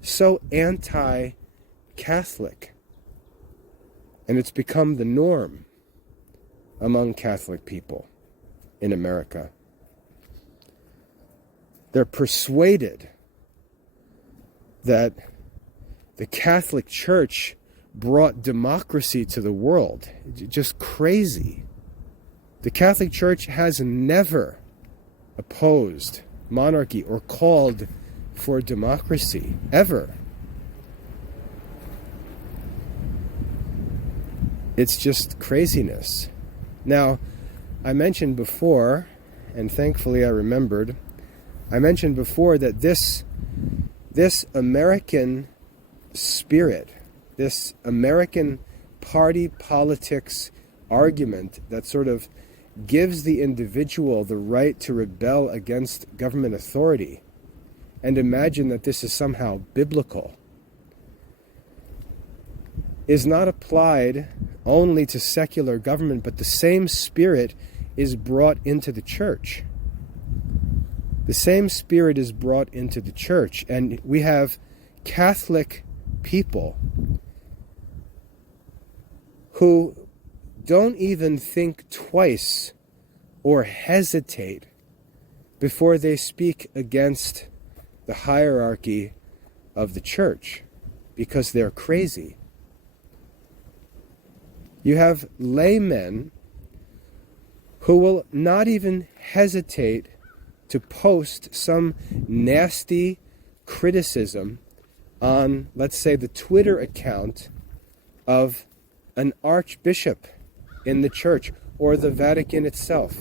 so anti-Catholic. And it's become the norm among Catholic people in America. They're persuaded that the Catholic Church brought democracy to the world. Just crazy. The Catholic Church has never opposed monarchy or called for democracy, ever. It's just craziness. Now, I mentioned before, and thankfully I remembered, I mentioned before that this American spirit, this American party politics argument that sort of gives the individual the right to rebel against government authority, and imagine that this is somehow biblical, is not applied only to secular government, but the same spirit is brought into the church. The same spirit is brought into the church, and we have Catholic people who don't even think twice or hesitate before they speak against the hierarchy of the church, because they're crazy. You have laymen who will not even hesitate to post some nasty criticism on, let's say, the Twitter account of an archbishop in the church or the Vatican itself.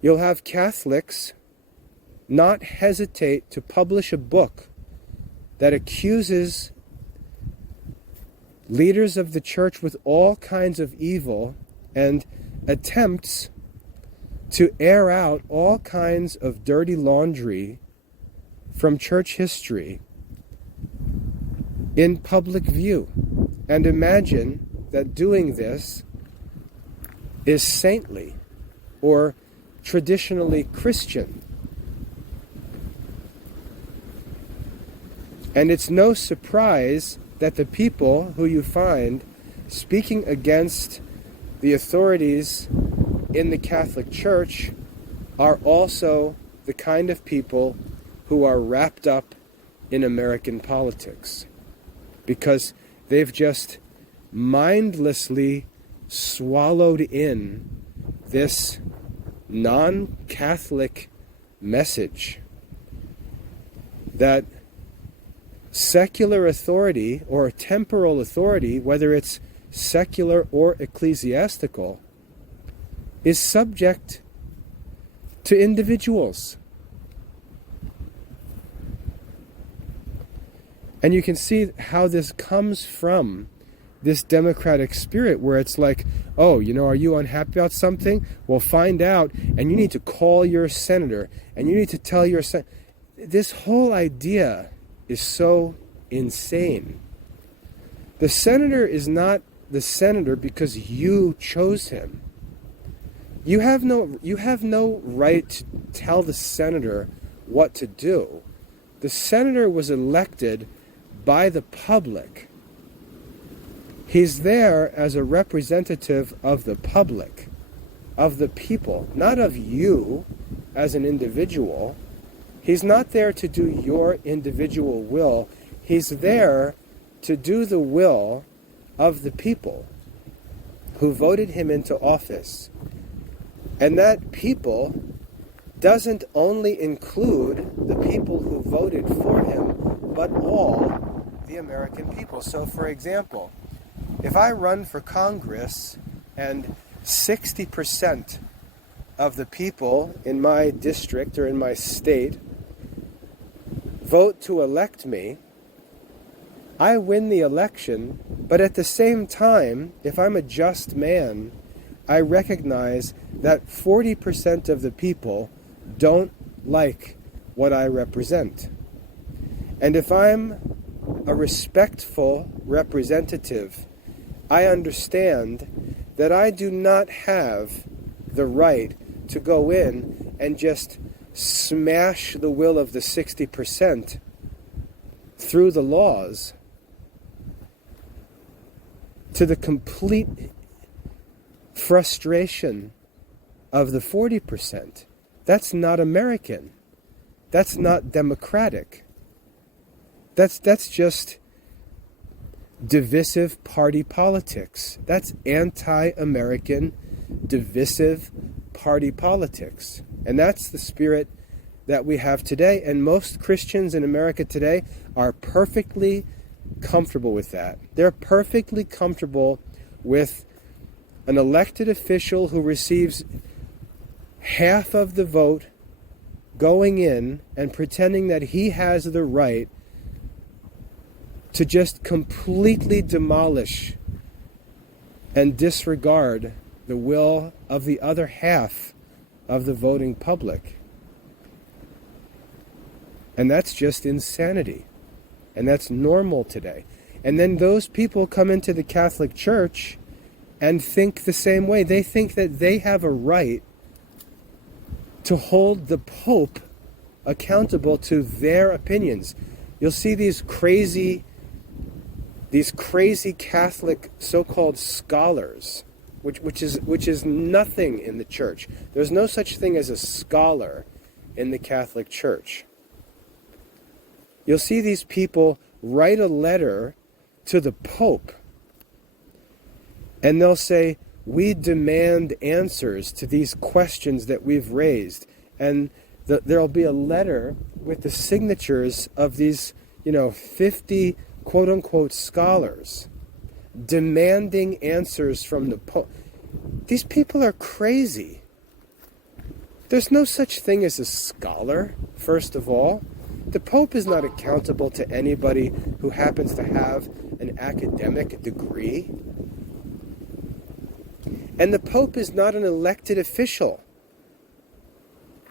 You'll have Catholics not hesitate to publish a book that accuses leaders of the church with all kinds of evil and attempts to air out all kinds of dirty laundry from church history in public view. And imagine that doing this is saintly or traditionally Christian. And it's no surprise that the people who you find speaking against the authorities in the Catholic Church are also the kind of people who are wrapped up in American politics, because they've just mindlessly swallowed in this non-Catholic message that secular authority or temporal authority, whether it's secular or ecclesiastical, is subject to individuals. And you can see how this comes from this democratic spirit where it's like, oh, are you unhappy about something? Well, find out, and you need to call your senator, and you need to tell your senator. This whole idea is so insane. The senator is not the senator because you chose him. You have no right to tell the senator what to do. The senator was elected by the public. He's there as a representative of the public, of the people, not of you as an individual. He's not there to do your individual will. He's there to do the will of the people. who voted him into office. And that people doesn't only include the people who voted for him, but all the American people. So, for example, if I run for Congress and 60% of the people in my district or in my state vote to elect me, I win the election, but at the same time, if I'm a just man, I recognize that 40% of the people don't like what I represent. And if I'm a respectful representative, I understand that I do not have the right to go in and just smash the will of the 60% through the laws to the complete frustration of the 40%. That's not American. That's not democratic. That's just divisive party politics. That's anti-American divisive party politics. And that's the spirit that we have today. And most Christians in America today are perfectly comfortable with that. They're perfectly comfortable with an elected official who receives half of the vote going in and pretending that he has the right to just completely demolish and disregard the will of the other half of the voting public. And that's just insanity. And that's normal today. And then those people come into the Catholic Church and think the same way. They think that they have a right to hold the Pope accountable to their opinions. You'll see these crazy Catholic so-called scholars, which is nothing in the church. There's no such thing as a scholar in the Catholic Church. You'll see these people write a letter to the Pope, and they'll say, we demand answers to these questions that we've raised. And there'll be a letter with the signatures of these, 50 quote-unquote scholars demanding answers from the Pope. These people are crazy. There's no such thing as a scholar, first of all. The Pope is not accountable to anybody who happens to have an academic degree. And the Pope is not an elected official.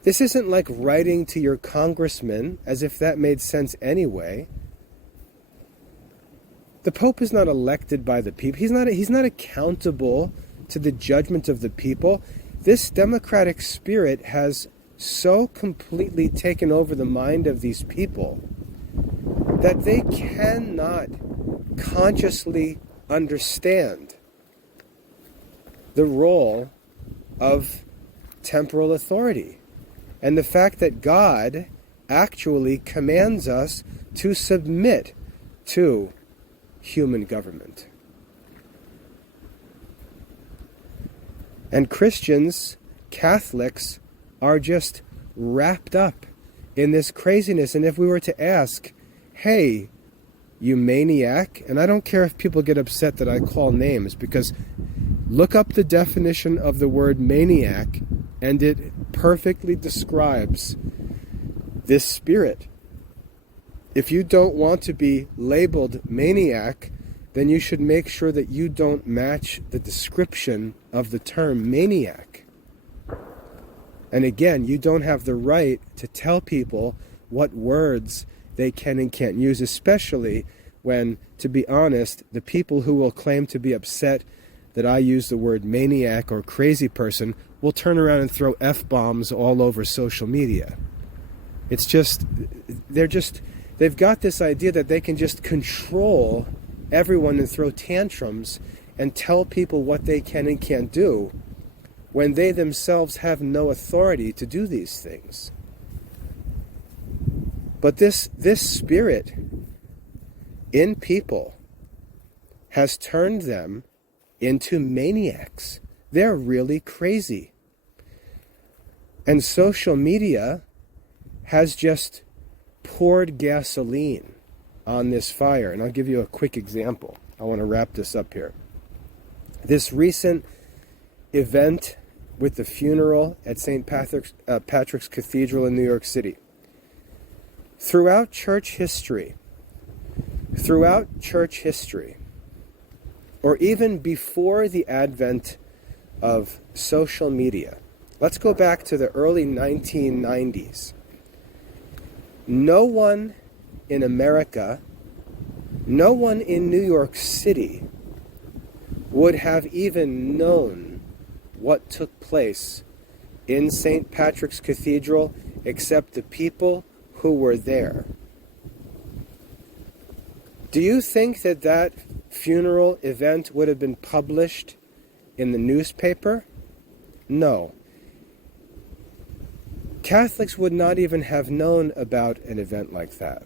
This isn't like writing to your congressman, as if that made sense anyway. The Pope is not elected by the people. He's not accountable to the judgment of the people. This democratic spirit has so completely taken over the mind of these people that they cannot consciously understand the role of temporal authority and the fact that God actually commands us to submit to human government. And Christians, Catholics, are just wrapped up in this craziness. And if we were to ask, hey, you maniac, and I don't care if people get upset that I call names, because look up the definition of the word maniac, and it perfectly describes this spirit. If you don't want to be labeled maniac, then you should make sure that you don't match the description of the term maniac. And again, you don't have the right to tell people what words they can and can't use, especially when, to be honest, the people who will claim to be upset that I use the word maniac or crazy person will turn around and throw F-bombs all over social media. It's just, they've got this idea that they can just control everyone and throw tantrums and tell people what they can and can't do when they themselves have no authority to do these things. But this spirit in people has turned them into maniacs. They're really crazy. And social media has just poured gasoline on this fire. And I'll give you a quick example. I want to wrap this up here. This recent event with the funeral at St. Patrick's Cathedral in New York City. Throughout church history, or even before the advent of social media, let's go back to the early 1990s. No one in America, no one in New York City would have even known what took place in St. Patrick's Cathedral except the people who were there. Do you think that that funeral event would have been published in the newspaper? No. Catholics would not even have known about an event like that.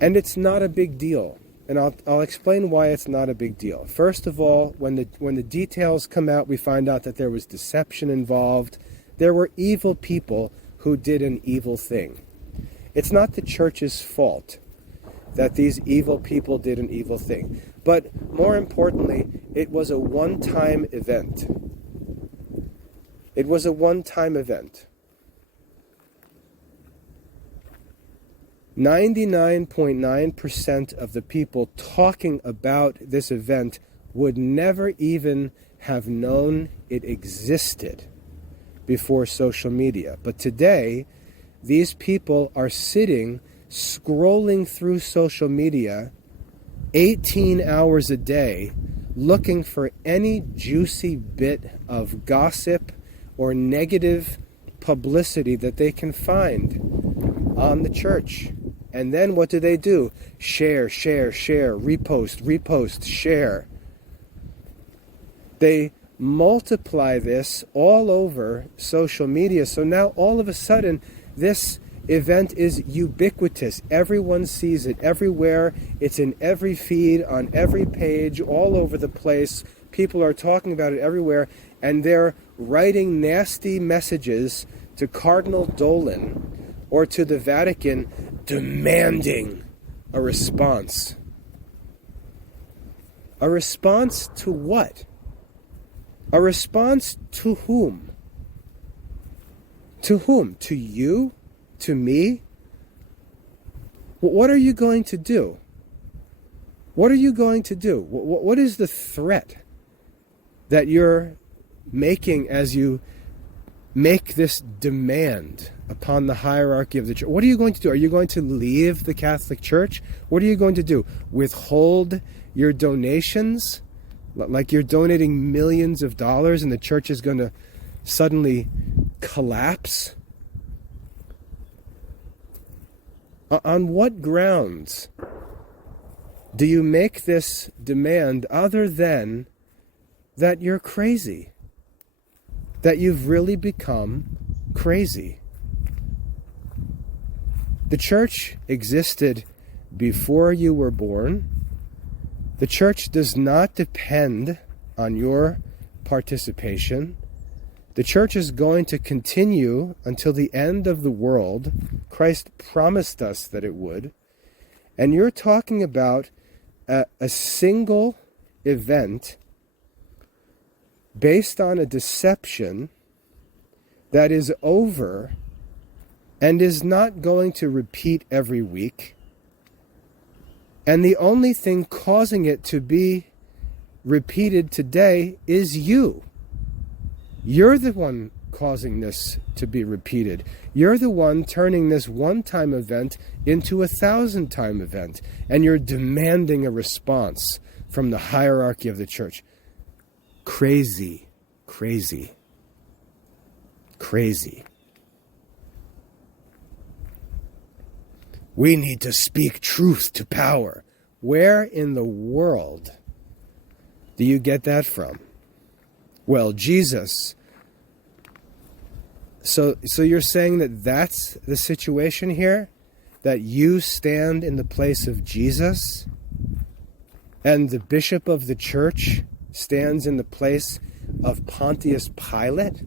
And it's not a big deal. And I'll explain why it's not a big deal. First of all, when the details come out, we find out that there was deception involved. There were evil people who did an evil thing. It's not the church's fault that these evil people did an evil thing. But more importantly, it was a one-time event. It was a one-time event. 99.9% of the people talking about this event would never even have known it existed before social media. But today, these people are sitting, scrolling through social media 18 hours a day, looking for any juicy bit of gossip or negative publicity that they can find on the church. And then what do? Share, repost, share. They multiply this all over social media. So now all of a sudden, this event is ubiquitous. Everyone sees it everywhere. It's in every feed, on every page, all over the place. People are talking about it everywhere. And they're writing nasty messages to Cardinal Dolan or to the Vatican, demanding a response. A response to what? A response to whom? To whom? To you? To me? What are you going to do? What are you going to do? What is the threat that you're making as you make this demand upon the hierarchy of the church? What are you going to do? Are you going to leave the Catholic Church? What are you going to do? Withhold your donations? Like you're donating millions of dollars and the church is going to suddenly collapse? On what grounds do you make this demand other than that you're crazy? That you've really become crazy? The church existed before you were born. The church does not depend on your participation. The church is going to continue until the end of the world. Christ promised us that it would. And you're talking about a single event based on a deception that is over and is not going to repeat every week. And the only thing causing it to be repeated today is you. You're the one causing this to be repeated. You're the one turning this one-time event into a 1,000-time event. And you're demanding a response from the hierarchy of the church. Crazy, crazy, crazy. We need to speak truth to power. Where in the world do you get that from? Well, Jesus. So you're saying that that's the situation here? That you stand in the place of Jesus? and the bishop of the church stands in the place of Pontius Pilate,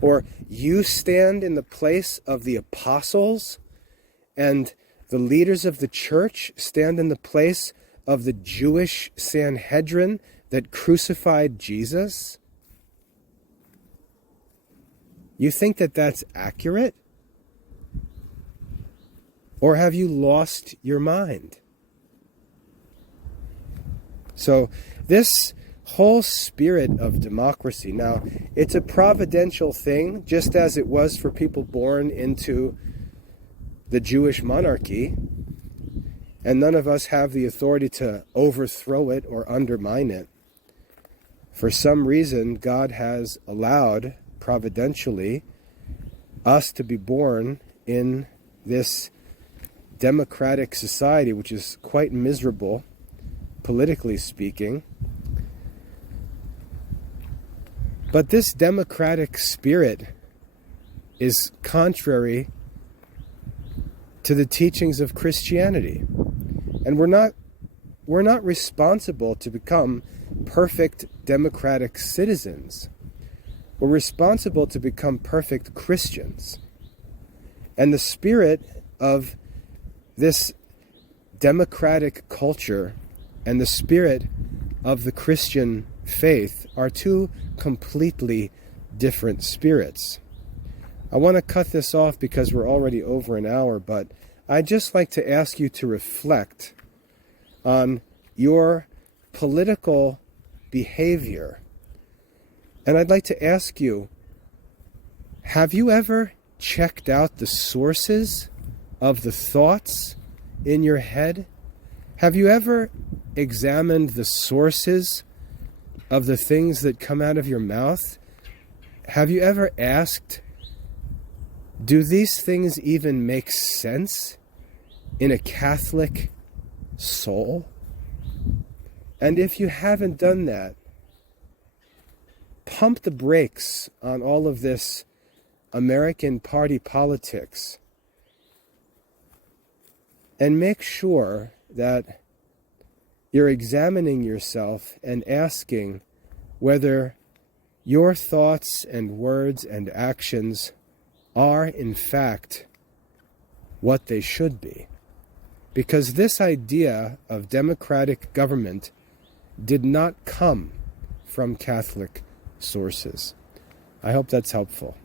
or you stand in the place of the apostles, and the leaders of the church stand in the place of the Jewish Sanhedrin that crucified Jesus? You think that that's accurate? Or have you lost your mind? So this whole spirit of democracy, now, it's a providential thing, just as it was for people born into the Jewish monarchy, and none of us have the authority to overthrow it or undermine it. For some reason, God has allowed, providentially, us to be born in this democratic society, which is quite miserable, politically speaking. But this democratic spirit is contrary to the teachings of Christianity. And we're not responsible to become perfect democratic citizens. We're responsible to become perfect Christians. And the spirit of this democratic culture and the spirit of the Christian faith are two completely different spirits. I want to cut this off because we're already over an hour, but I'd just like to ask you to reflect on your political behavior. And I'd like to ask you, have you ever checked out the sources of the thoughts in your head? Have you ever examined the sources of the things that come out of your mouth? Have you ever asked, do these things even make sense in a Catholic soul? And if you haven't done that, pump the brakes on all of this American party politics and make sure that you're examining yourself and asking whether your thoughts and words and actions are in fact what they should be. Because this idea of democratic government did not come from Catholic sources. I hope that's helpful.